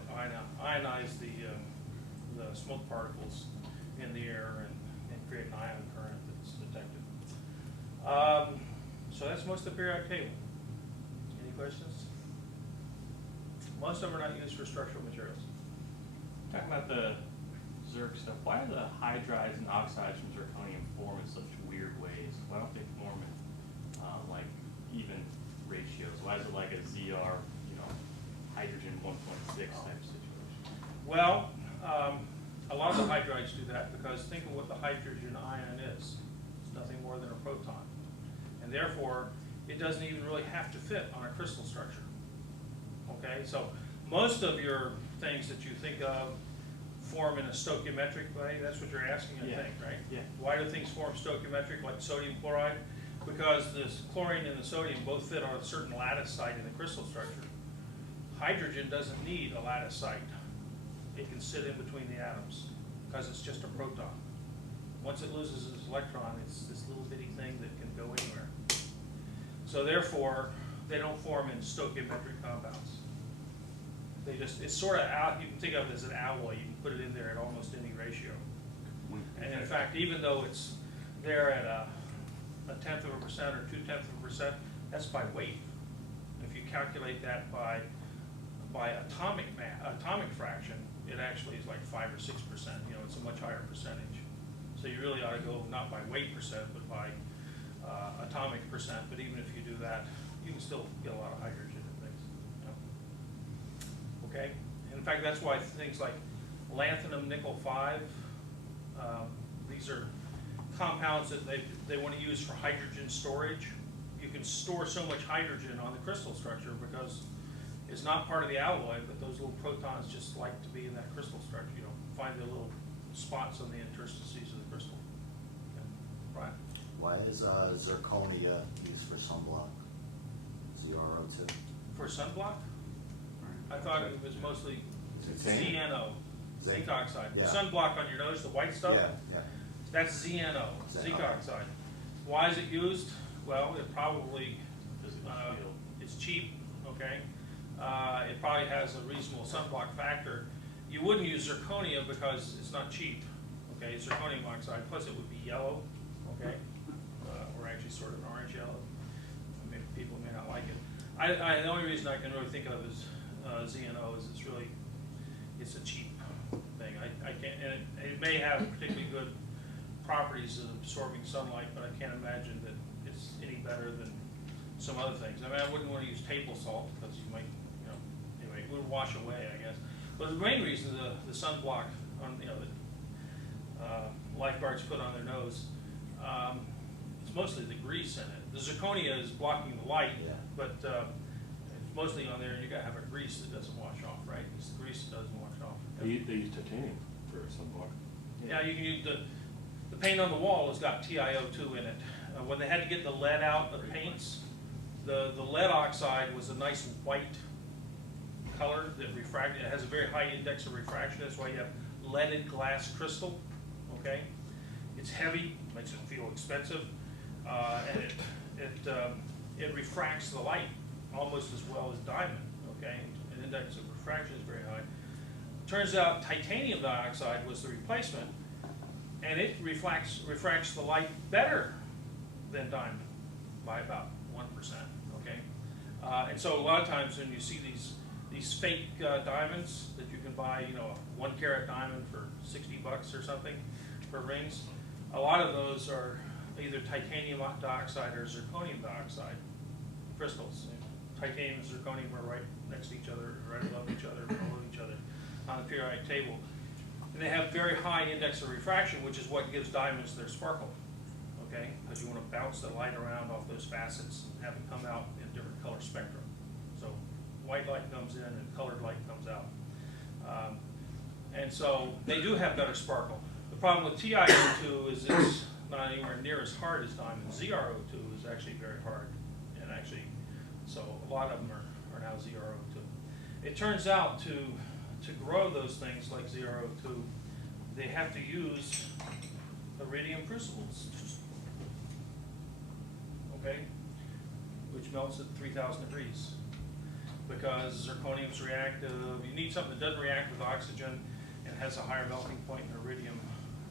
ionize the smoke particles in the air and create an ion current that's detected. So that's most of the periodic table. Any questions? Most of them are not used for structural materials. Talking about the zirc stuff, why do the hydrides and oxides from zirconium form in such weird ways? Why don't they form in like even ratios? Why is it like a ZR, hydrogen 1.6 type situation? Well, a lot of the hydrides do that because think of what the hydrogen ion is. It's nothing more than a proton. And therefore, it doesn't even really have to fit on a crystal structure. Okay, so most of your things that you think of form in a stoichiometric way. That's what you're asking, I think, right? Yeah. Why do things form stoichiometric, like sodium chloride? Because the chlorine and the sodium both fit on a certain lattice site in the crystal structure. Hydrogen doesn't need a lattice site. It can sit in between the atoms because it's just a proton. Once it loses its electron, it's this little bitty thing that can go anywhere. So therefore, they don't form in stoichiometric compounds. They just, it's sort of out, you can think of it as an alloy. You can put it in there at almost any ratio. And in fact, even though it's there at a 1/10% or 0.2%, that's by weight. If you calculate that by atomic fraction, it actually is like 5 or 6%. It's a much higher percentage. So you really ought to go not by weight percent, but by atomic percent. But even if you do that, you can still get a lot of hydrogen in things. Okay. In fact, that's why things like lanthanum nickel 5. These are compounds that they want to use for hydrogen storage. You can store so much hydrogen on the crystal structure because it's not part of the alloy, but those little protons just like to be in that crystal structure. Find the little spots on the interstices of the crystal. Okay. Right. Why is zirconia used for sunblock? ZRO2? For sunblock? I thought it was mostly Titanium. ZNO, zinc oxide. Yeah. Sunblock on your nose, the white stuff? Yeah. That's ZNO, zinc oxide. Why is it used? Well, it probably, it's cheap, okay? It probably has a reasonable sunblock factor. You wouldn't use zirconia because it's not cheap, okay? Zirconium oxide, plus it would be yellow, okay? Or actually sort of an orange yellow. Maybe people may not like it. The only reason I can really think of is ZNO is it's a cheap thing. I can't, and it may have particularly good properties of absorbing sunlight, but I can't imagine that it's any better than some other things. I mean, I wouldn't want to use table salt because you might, anyway, it would wash away, I guess. But the main reason the sunblock on, that lifeguards put on their nose, it's mostly the grease in it. The zirconia is blocking the light, but it's mostly on there, and you gotta have a grease that doesn't wash off, right? It's the grease that doesn't wash off. They use titanium for sunblock. Yeah, you can use the paint on the wall has got TiO2 in it. When they had to get the lead out of the paints, the lead oxide was a nice white color that refracted. It has a very high index of refraction. That's why you have leaded glass crystal. Okay, it's heavy, makes it feel expensive, and it refracts the light almost as well as diamond. Okay, an index of refraction is very high. Turns out titanium dioxide was the replacement, and it refracts the light better than diamond by about 1%. Okay, and so a lot of times when you see these fake diamonds that you can buy, you know, a 1 carat diamond for $60 or something for rings, a lot of those are either titanium dioxide or zirconium dioxide crystals. Titanium and zirconium are right next to each other, right above each other, below each other on the periodic table. And they have very high index of refraction, which is what gives diamonds their sparkle, okay? Because you want to bounce the light around off those facets and have it come out in different color spectrum. So white light comes in and colored light comes out. And so they do have better sparkle. The problem with TiO2 is it's not anywhere near as hard as diamond. ZrO2 is actually very hard, and actually, so a lot of them are now ZrO2. It turns out to grow those things like ZrO2, they have to use iridium crucibles, okay, which melts at 3,000 degrees. Because zirconium's reactive, you need something that doesn't react with oxygen and has a higher melting point, and iridium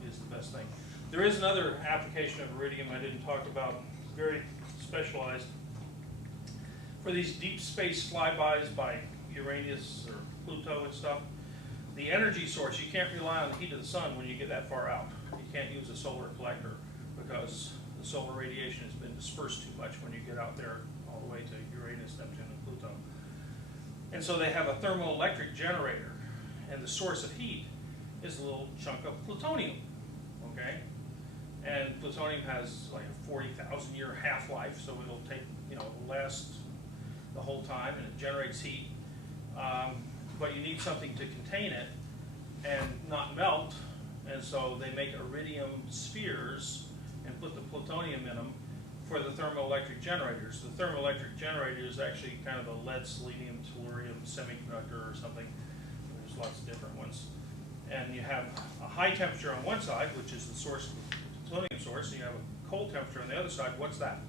is the best thing. There is another application of iridium I didn't talk about, very specialized, for these deep space flybys by Uranus or Pluto and stuff. The energy source, you can't rely on the heat of the sun when you get that far out. You can't use a solar collector because the solar radiation has been dispersed too much when you get out there all the way to Uranus, Neptune, and Pluto. And so they have a thermoelectric generator, and the source of heat is a little chunk of plutonium, okay? And plutonium has like a 40,000 year half-life, so it'll take, you know, it'll last the whole time, and it generates heat. But you need something to contain it and not melt, and so they make iridium spheres and put the plutonium in them for the thermoelectric generators. The thermoelectric generator is actually kind of a lead, selenium, tellurium semiconductor or something. There's lots of different ones. And you have a high temperature on one side, which is the source of the plutonium source, and you have a cold temperature on the other side. What's that?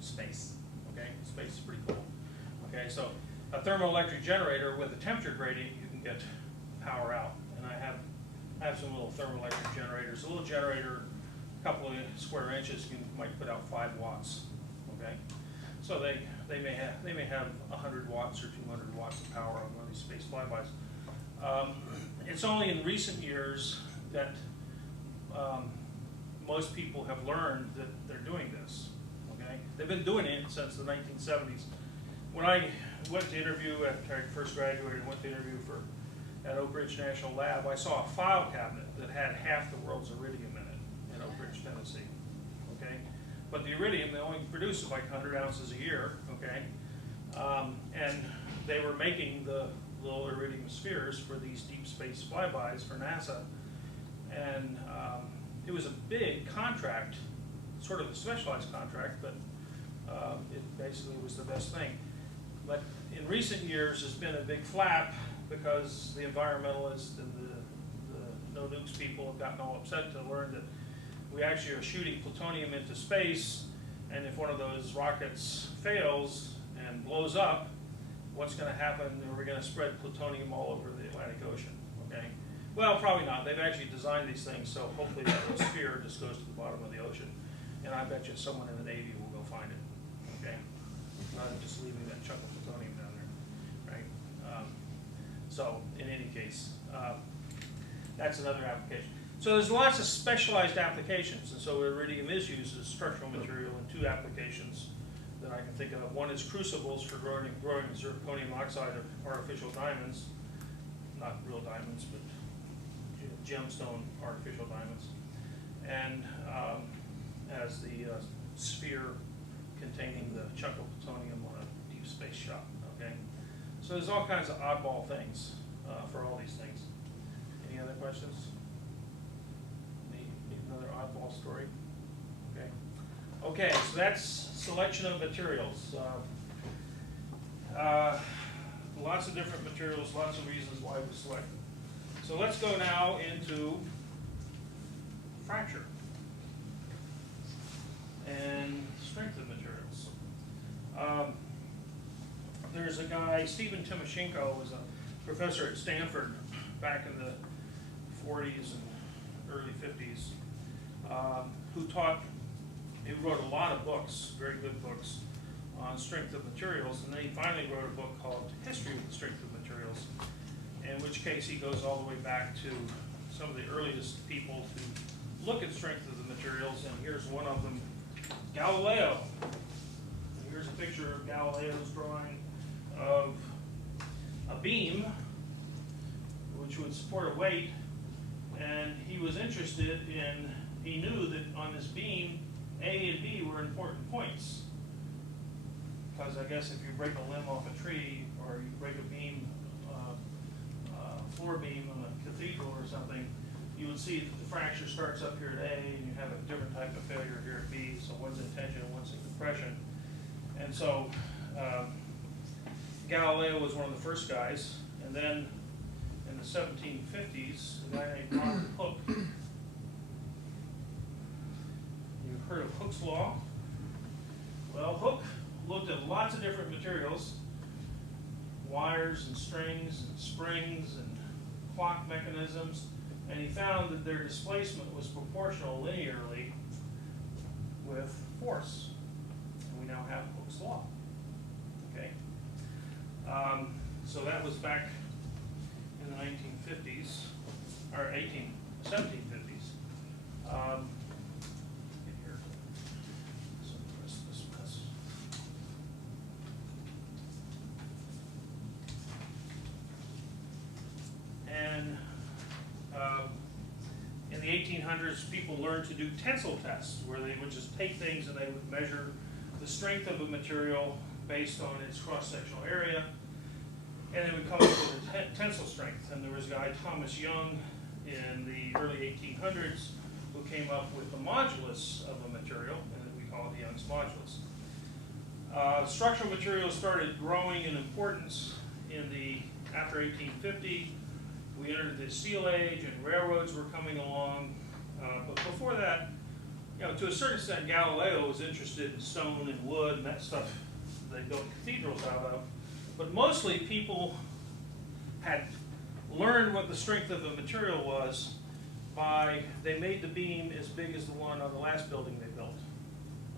Space. Okay, space is pretty cold. Okay, so a thermoelectric generator with a temperature gradient, you can get power out. And I have some little thermoelectric generators. A little generator, a couple of square inches, might put out 5 watts. Okay, so they may have 100 watts or 200 watts of power on one of these space flybys. It's only in recent years that most people have learned that they're doing this. Okay, they've been doing it since the 1970s. When I went to interview after I first graduated, went to interview at Oak Ridge National Lab, I saw a file cabinet that had half the world's iridium in it in Oak Ridge, Tennessee. Okay, but the iridium, they only produce like 100 ounces a year. Okay, and they were making the little iridium spheres for these deep space flybys for NASA, and it was a big contract, sort of a specialized contract, but it basically was the best thing. But in recent years, there's been a big flap because the environmentalists and the no nukes people have gotten all upset to learn that we actually are shooting plutonium into space, and if one of those rockets fails and blows up, what's going to happen? We're going to spread plutonium all over the Atlantic Ocean. Okay? Well, probably not. They've actually designed these things, so hopefully that little sphere just goes to the bottom of the ocean, and I bet you someone in the Navy will go find it. Okay? Rather than just leaving that chunk of plutonium down there, right? So in any case, that's another application. So there's lots of specialized applications, and so iridium is used as structural material in 2 applications that I can think of. One is crucibles for growing zirconium oxide of artificial diamonds, not real diamonds, but gemstone artificial diamonds, and as the sphere containing the chunk of plutonium on a deep space shot. Okay, so there's all kinds of oddball things for all these things. Any other questions? Any another oddball story. Okay. Okay, so that's selection of materials. Lots of different materials, lots of reasons why we select them. So let's go now into fracture and strength of materials. There's a guy, Stephen Timoshenko, was a professor at Stanford back in the 40s and early 50s, who he wrote a lot of books, very good books, on strength of materials, and then he finally wrote a book called History of the Strength of Materials, in which case he goes all the way back to some of the earliest people to look at strength of the materials, and here's one of them, Galileo. And here's a picture of Galileo's drawing of a beam which would support a weight, and he was interested in, he knew that on this beam, A and B were important points. Because I guess if you break a limb off a tree, or you break a beam, floor beam on a cathedral or something, you would see that the fracture starts up here at A, and you have a different type of failure here at B, so one's in tension and one's in compression. And so Galileo was one of the first guys, and then in the 1750s, a guy named Robert Hooke. You've heard of Hooke's law? Well, Hooke looked at lots of different materials, wires and strings and springs and clock mechanisms, and he found that their displacement was proportional linearly with force. And we now have Hooke's law. Okay? So that was back in the 1950s, or 1750s. Get here. So press this mess. And in the 1800s, people learned to do tensile tests, where they would just take things and they would measure the strength of a material based on its cross-sectional area, and they would come up with a tensile strength. And there was a guy, Thomas Young, in the early 1800s, who came up with the modulus of a material, and we call it the Young's modulus. Structural materials started growing in importance after 1850. We entered the Steel Age, and railroads were coming along. But before that, to a certain extent, Galileo was interested in stone and wood and that stuff they built cathedrals out of. But mostly people had learned what the strength of the material was they made the beam as big as the one on the last building they built.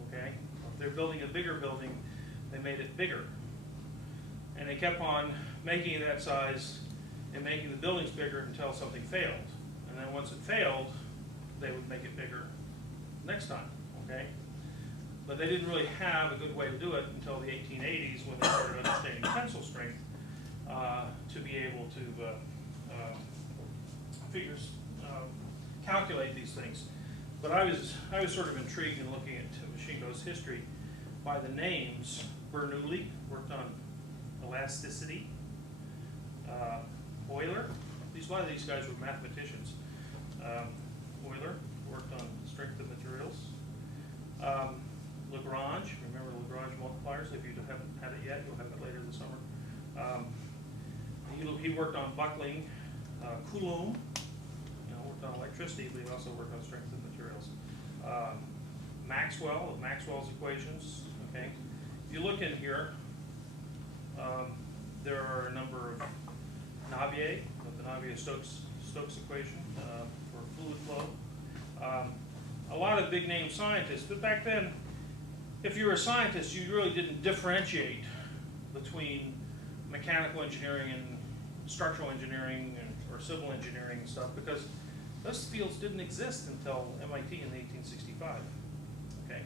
Okay? If they're building a bigger building, they made it bigger. And they kept on making it that size and making the buildings bigger until something failed. And then once it failed, they would make it bigger next time. Okay? But they didn't really have a good way to do it until the 1880s, when they started understanding tensile strength to be able to calculate these things. But I was sort of intrigued in looking at Timoshenko's history by the names. Bernoulli worked on elasticity. Euler, a lot of these guys were mathematicians. Euler worked on strength of materials. Lagrange, remember Lagrange multipliers? If you haven't had it yet, you'll have it later this summer. He worked on buckling. Coulomb, worked on electricity, but he also worked on strength of materials. Maxwell, Maxwell's equations. Okay, if you look in here, there are a number of Navier, the Navier-Stokes equation for fluid flow. A lot of big name scientists, but back then, if you were a scientist, you really didn't differentiate between mechanical engineering and structural engineering or civil engineering and stuff, because those fields didn't exist until MIT in 1865. Okay,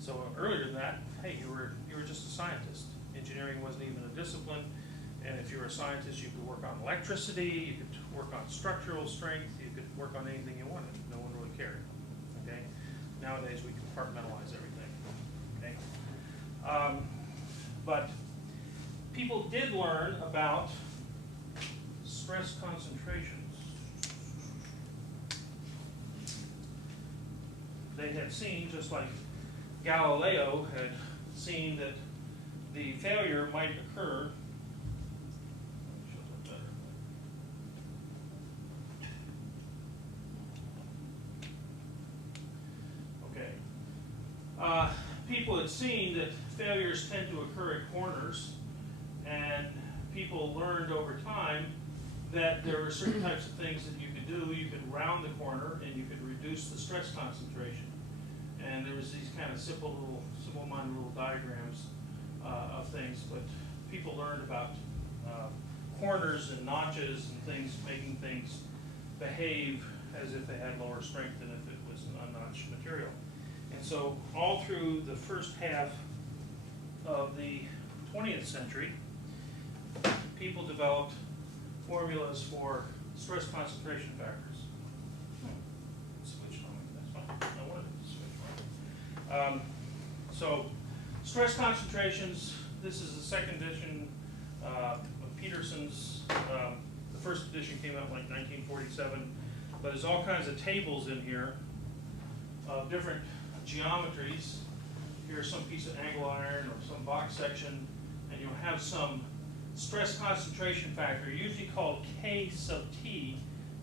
so earlier than that, hey, you were just a scientist. Engineering wasn't even a discipline, and if you were a scientist, you could work on electricity, you could work on structural strength, you could work on anything you wanted. No one really cared. Okay, nowadays we compartmentalize everything. Okay, but people did learn about stress concentrations. they had seen, just like Galileo had seen, that the failure might occur. Shows up better. Okay. People had seen that failures tend to occur at corners, and people learned over time that there were certain types of things that you could do. You could round the corner, and you could reduce the stress concentration. And there was these kind of simple-minded little diagrams of things, but people learned about corners and notches and things, making things behave as if they had lower strength than if it was an unnotched material. And so all through the first half of the 20th century, people developed formulas for stress concentration factors. Switch on, that's fine. I wanted to switch on. So stress concentrations, this is the second edition of Peterson's. The first edition came out in like 1947, but there's all kinds of tables in here of different geometries. Here's some piece of angle iron or some box section, and you'll have some stress concentration factor, usually called K sub T,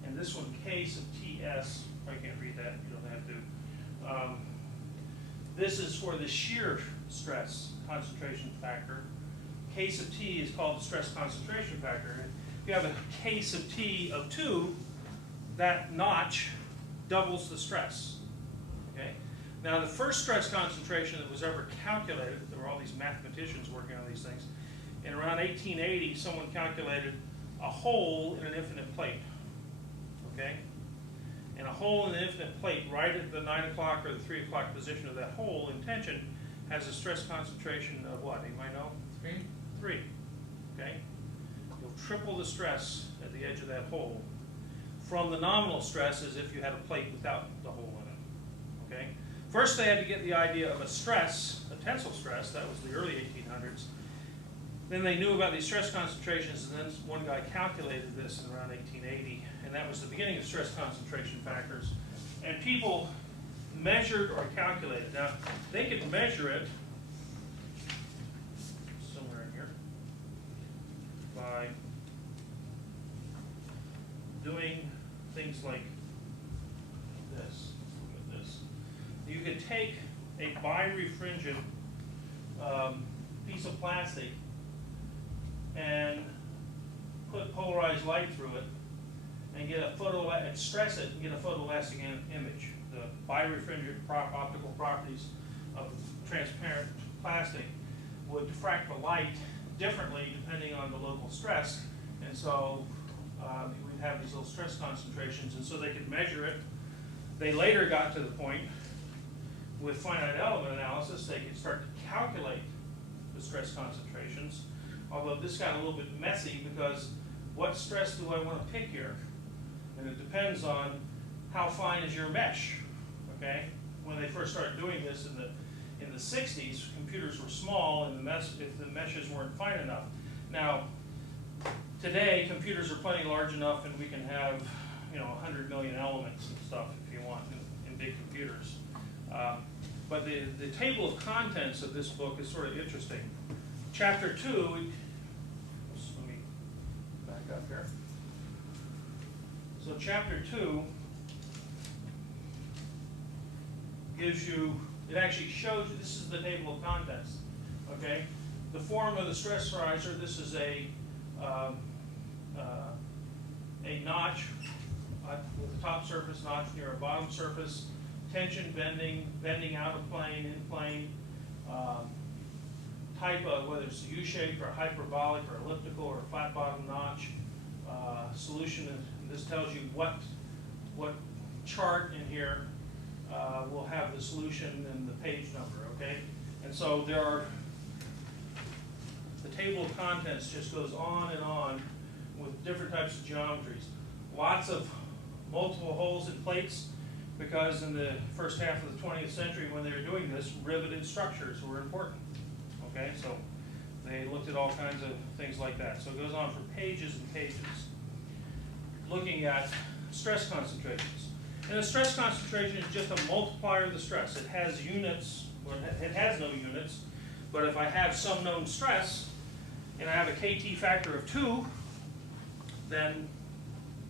and this one K sub TS. I can't read that, you don't have to. This is for the shear stress concentration factor. K sub T is called the stress concentration factor. If you have a K sub T of 2, that notch doubles the stress. Okay? Now the first stress concentration that was ever calculated, there were all these mathematicians working on these things, in around 1880, someone calculated a hole in an infinite plate, okay? And a hole in an infinite plate right at the 9 o'clock or the 3 o'clock position of that hole in tension has a stress concentration of what? Anybody know? 3, okay? You'll triple the stress at the edge of that hole from the nominal stress as if you had a plate without the hole in it, okay? First they had to get the idea of a stress, a tensile stress, that was the early 1800s. Then they knew about these stress concentrations, and then one guy calculated this in around 1880, and that was the beginning of stress concentration factors. And people measured or calculated. Now, they could measure it somewhere in here by doing things like this. Look at this. You could take a birefringent piece of plastic and put polarized light through it and get a and stress it and get a photoelastic image. The birefringent optical properties of transparent plastic would diffract the light differently depending on the local stress, and so we'd have these little stress concentrations, and so they could measure it. They later got to the point with finite element analysis they could start to calculate the stress concentrations. Although this got a little bit messy because what stress do I want to pick here? And it depends on how fine is your mesh, okay? When they first started doing this in the 60s, computers were small and if the meshes weren't fine enough. Now, today computers are plenty large enough and we can have 100 million elements and stuff if you want in big computers. But the table of contents of this book is sort of interesting. Chapter 2, let me back up here. So chapter 2 gives you, it actually shows you, this is the table of contents, okay? The form of the stress riser, this is a notch with a top surface notch near a bottom surface, tension, bending out of plane, in plane, type of, whether it's U-shaped or hyperbolic or elliptical or a flat bottom notch, solution, and this tells you what chart in here will have the solution and the page number, okay? And so the table of contents just goes on and on with different types of geometries. Lots of multiple holes in plates, because in the first half of the 20th century when they were doing this, riveted structures were important. Okay, so they looked at all kinds of things like that. So it goes on for pages and pages, looking at stress concentrations. And the stress concentration is just a multiplier of the stress. It has units, well, it has no units, but if I have some known stress, and I have a KT factor of 2, then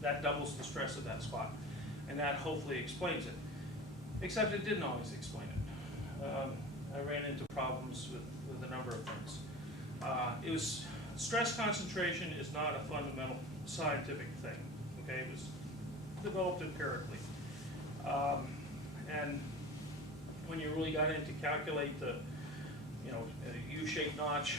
that doubles the stress of that spot. And that hopefully explains it. Except it didn't always explain it. I ran into problems with a number of things. Stress concentration is not a fundamental scientific thing, okay? It was developed empirically. And when you really got into calculate the, a U-shaped notch,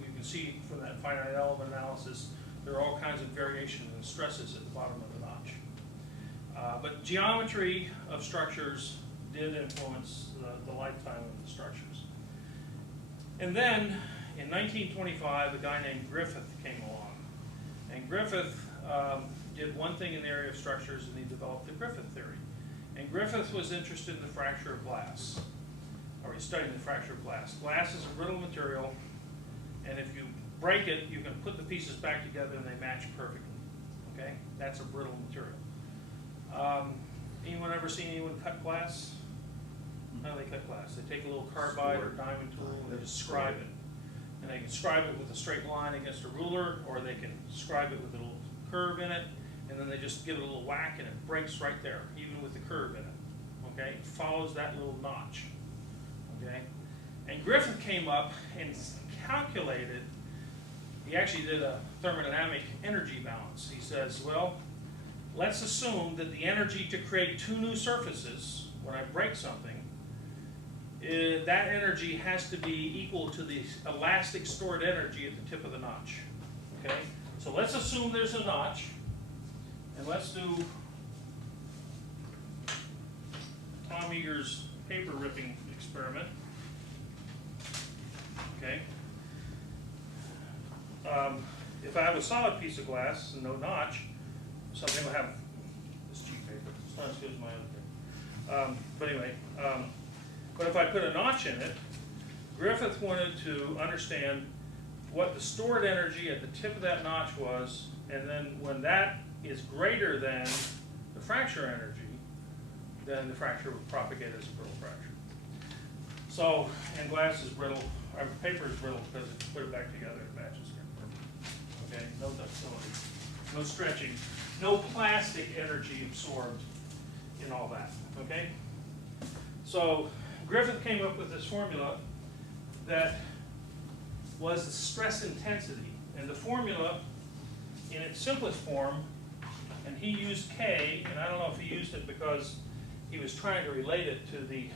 you can see from that finite element analysis, there are all kinds of variations in stresses at the bottom of the notch. But geometry of structures did influence the lifetime of the structures. And then, in 1925, a guy named Griffith came along. And Griffith did one thing in the area of structures, and he developed the Griffith theory. And Griffith was interested in the fracture of glass, or he studied the fracture of glass. Glass is a brittle material, and if you break it, you can put the pieces back together and they match perfectly. Okay? That's a brittle material. Anyone ever seen anyone cut glass? How do they cut glass? They take a little carbide or diamond tool and they just scribe it. And they can scribe it with a straight line against a ruler, or they can scribe it with a little curve in it, and then they just give it a little whack and it breaks right there, even with the curve in it. Okay? It follows that little notch. Okay? And Griffith came up and calculated, he actually did a thermodynamic energy balance. He says, well, let's assume that the energy to create 2 new surfaces, when I break something, that energy has to be equal to the elastic stored energy at the tip of the notch. Okay? So let's assume there's a notch, and let's do Tom Eager's paper ripping experiment. Okay? If I have a solid piece of glass and no notch, something will have this cheap paper. It's not as good as my other paper. But anyway, but if I put a notch in it, Griffith wanted to understand what the stored energy at the tip of that notch was, and then when that is greater than the fracture energy, then the fracture would propagate as a brittle fracture. So, and glass is brittle, paper is brittle because if you put it back together, it matches here. Okay, no ductility, no stretching, no plastic energy absorbed in all that, okay? So, Griffith came up with this formula that was the stress intensity. And the formula, in its simplest form, and he used K, and I don't know if he used it because he was trying to relate it to the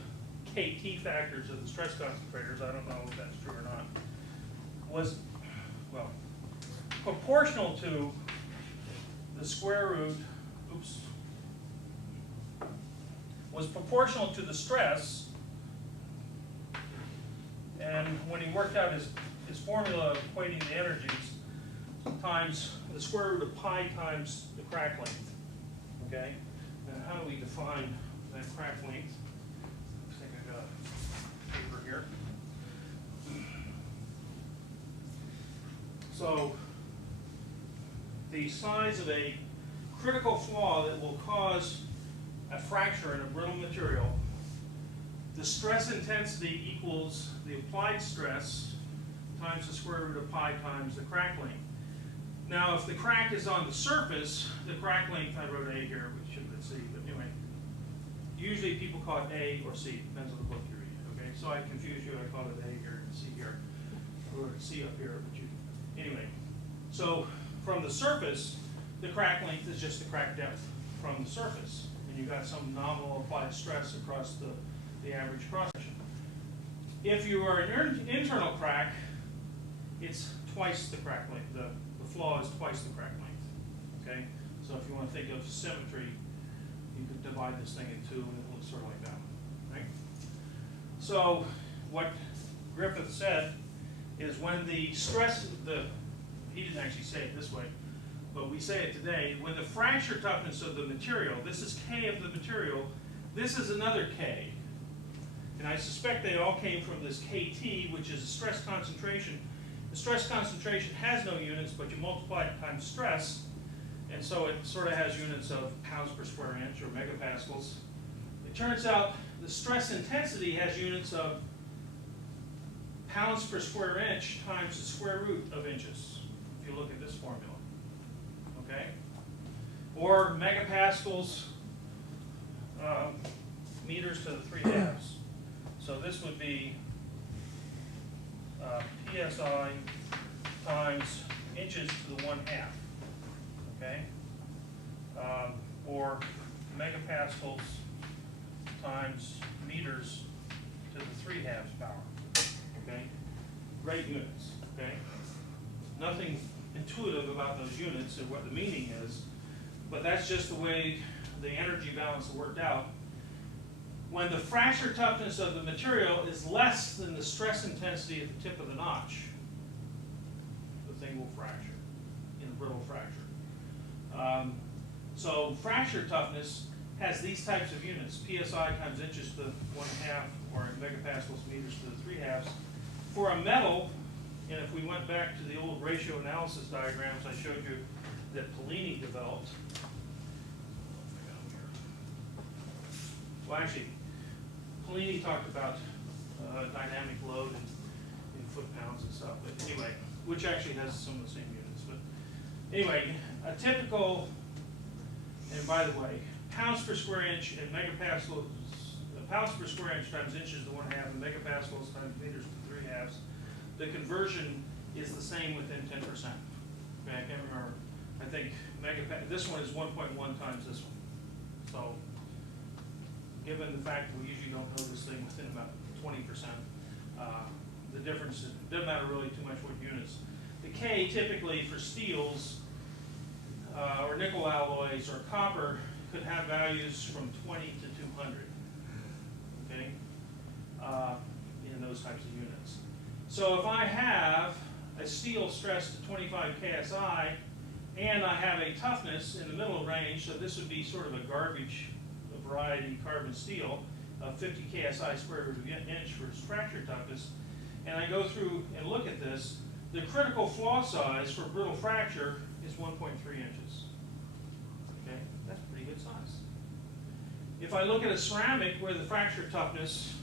KT factors of the stress concentrators, I don't know if that's true or not, was, well, proportional to the square root, was proportional to the stress. And when he worked out his formula of equating the energies times the square root of pi times the crack length, okay? And how do we define that crack length? I think I got a paper here. So the size of a critical flaw that will cause a fracture in a brittle material, the stress intensity equals the applied stress times the square root of pi times the crack length. Now, if the crack is on the surface, the crack length, I wrote A here, which should have been C, but anyway, usually people call it A or C, depends on the book you read, okay? So I confused you, I called it A here and C here, or C up here, but you, anyway. So, from the surface, the crack length is just the crack depth from the surface, and you've got some nominal applied stress across the average cross section. If you are an internal crack, it's twice the crack length. The flaw is twice the crack length. Okay? So if you want to think of symmetry, you could divide this thing in 2 and it looks sort of like that. Right? So what Griffith said is when the stress, he didn't actually say it this way, but we say it today, when the fracture toughness of the material, this is K of the material, this is another K. And I suspect they all came from this KT, which is a stress concentration. The stress concentration has no units, but you multiply it times stress, And so it sort of has units of pounds per square inch or megapascals. It turns out the stress intensity has units of pounds per square inch times the square root of inches, if you look at this formula, okay? Or megapascals, meters to the 3/2. So this would be PSI times inches to the 1/2, okay? Or megapascals times meters to the 3/2 power, okay? Great units, okay? Nothing intuitive about those units and what the meaning is, but that's just the way the energy balance worked out. When the fracture toughness of the material is less than the stress intensity at the tip of the notch, the thing will fracture in a brittle fracture. So fracture toughness has these types of units, PSI times inches to the 1/2, or in megapascals meters to the 3/2. For a metal, and if we went back to the old ratio analysis diagrams I showed you that Polini developed, well actually, Polini talked about dynamic load in foot-pounds and stuff, but anyway, which actually has some of the same units. But anyway, a typical, and by the way, pounds per square inch and megapascals, pounds per square inch times inches to 1/2 and megapascals times meters to 3/2. The conversion is the same within 10%. Okay, I can't remember. I think this one is 1.1 times this one. So, given the fact that we usually don't know this thing within about 20%, the difference, it doesn't matter really too much what units. The K typically for steels or nickel alloys or copper could have values from 20 to 200, okay, in those types of units. So if I have a steel stressed to 25 KSI and I have a toughness in the middle range, so this would be sort of a garbage variety carbon steel of 50 KSI square root of inch for fracture toughness, and I go through and look at this, the critical flaw size for brittle fracture is 1.3 inches. Okay, that's pretty good size. If I look at a ceramic where the fracture toughness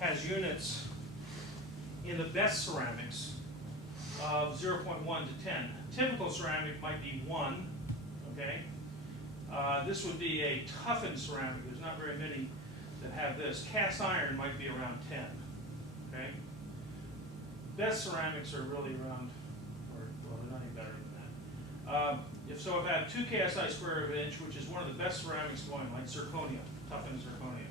has units in the best ceramics of 0.1 to 10, typical ceramic might be 1, okay? This would be a toughened ceramic. There's not very many that have this. Cast iron might be around 10, okay? Best ceramics are really around, or well, they're not even better than that. If I have 2 KSI square of an inch, which is one of the best ceramics going, like zirconia, toughened zirconia,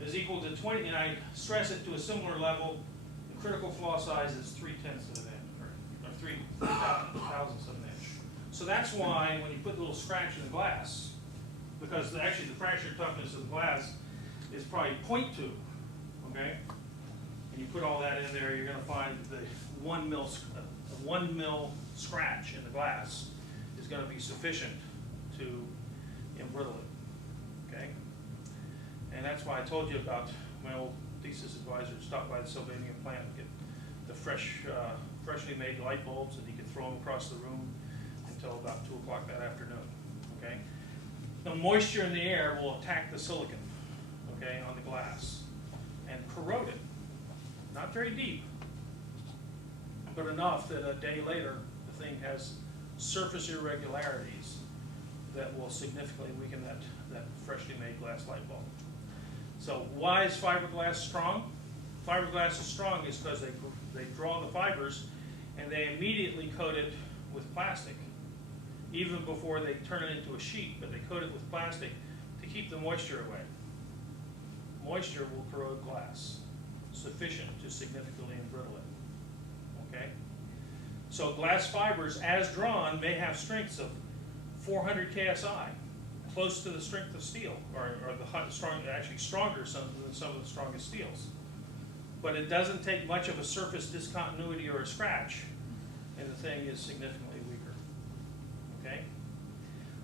is equal to 20, and I stress it to a similar level, the critical flaw size is 3/10 of an inch, or 3 thousandths of an inch. So that's why when you put a little scratch in the glass, because actually the fracture toughness of the glass is probably 0.2, okay? And you put all that in there, you're going to find that the 1 mil scratch in the glass is going to be sufficient to embrittle it, okay? And that's why I told you about my old thesis advisor who stopped by the Sylvania plant and get the freshly made light bulbs, and he could throw them across the room until about 2 o'clock that afternoon, okay? The moisture in the air will attack the silicon, okay, on the glass and corrode it. Not very deep, but enough that a day later the thing has surface irregularities that will significantly weaken that freshly made glass light bulb. So why is fiberglass strong? Fiberglass is strong is because they draw the fibers and they immediately coat it with plastic, even before they turn it into a sheet, but they coat it with plastic to keep the moisture away. Moisture will corrode glass, sufficient to significantly embrittle it, okay? So glass fibers, as drawn, may have strengths of 400 KSI, close to the strength of steel, or actually stronger than some of the strongest steels. But it doesn't take much of a surface discontinuity or a scratch, and the thing is significantly weaker, okay?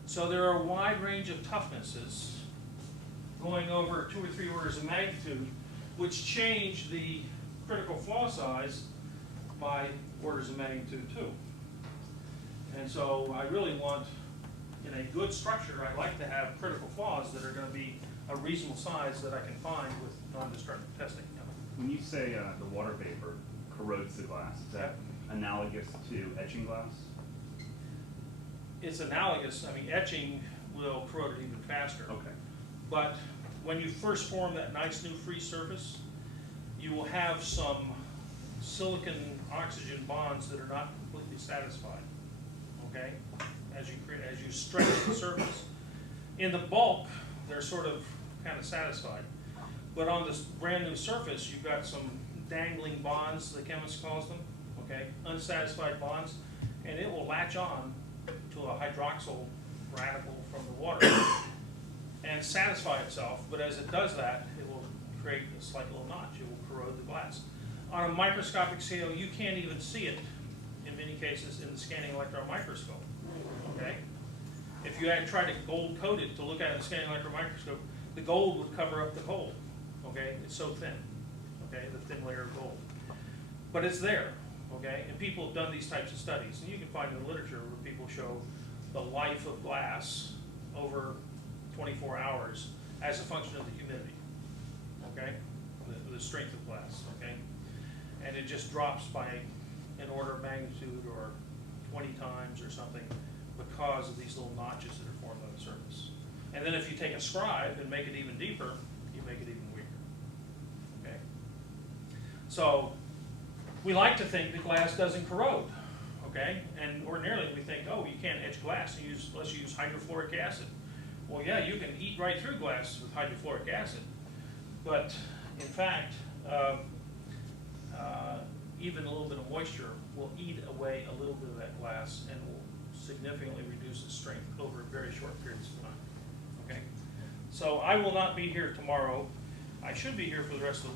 So there are a wide range of toughnesses going over 2 or 3 orders of magnitude, which change the critical flaw size by orders of magnitude too. And so I really want, in a good structure, I'd like to have critical flaws that are gonna be a reasonable size that I can find with non-destructive testing. When you say the water vapor corrodes the glass, is that analogous to etching glass? It's analogous, I mean, etching will corrode it even faster. Okay. But when you first form that nice new free surface, you will have some silicon oxygen bonds that are not completely satisfied, okay? As you stretch the surface. In the bulk, they're sort of kind of satisfied. But on this brand new surface, you've got some dangling bonds, the chemist calls them, okay? Unsatisfied bonds, and it will latch on to a hydroxyl radical from the water and satisfy itself, but as it does that, it will create a slight little notch. It will corrode the glass. On a microscopic scale, you can't even see it, in many cases, in the scanning electron microscope, okay? If you had tried to gold coat it to look at it in the scanning electron microscope, the gold would cover up the gold, okay? It's so thin, okay, the thin layer of gold. But it's there, okay? And people have done these types of studies, and you can find in the literature where people show the life of glass over 24 hours as a function of the humidity, okay? The strength of glass, okay? And it just drops by an order of magnitude or 20 times or something because of these little notches that are formed on the surface. And then if you take a scribe and make it even deeper, you make it even weaker, okay? So we like to think that glass doesn't corrode, okay? And ordinarily we think, oh, you can't etch glass unless you use hydrofluoric acid. Well, yeah, you can eat right through glass with hydrofluoric acid, but in fact, even a little bit of moisture will eat away a little bit of that glass and will significantly reduce its strength over very short periods of time, okay? So I will not be here tomorrow. I should be here for the rest of the week.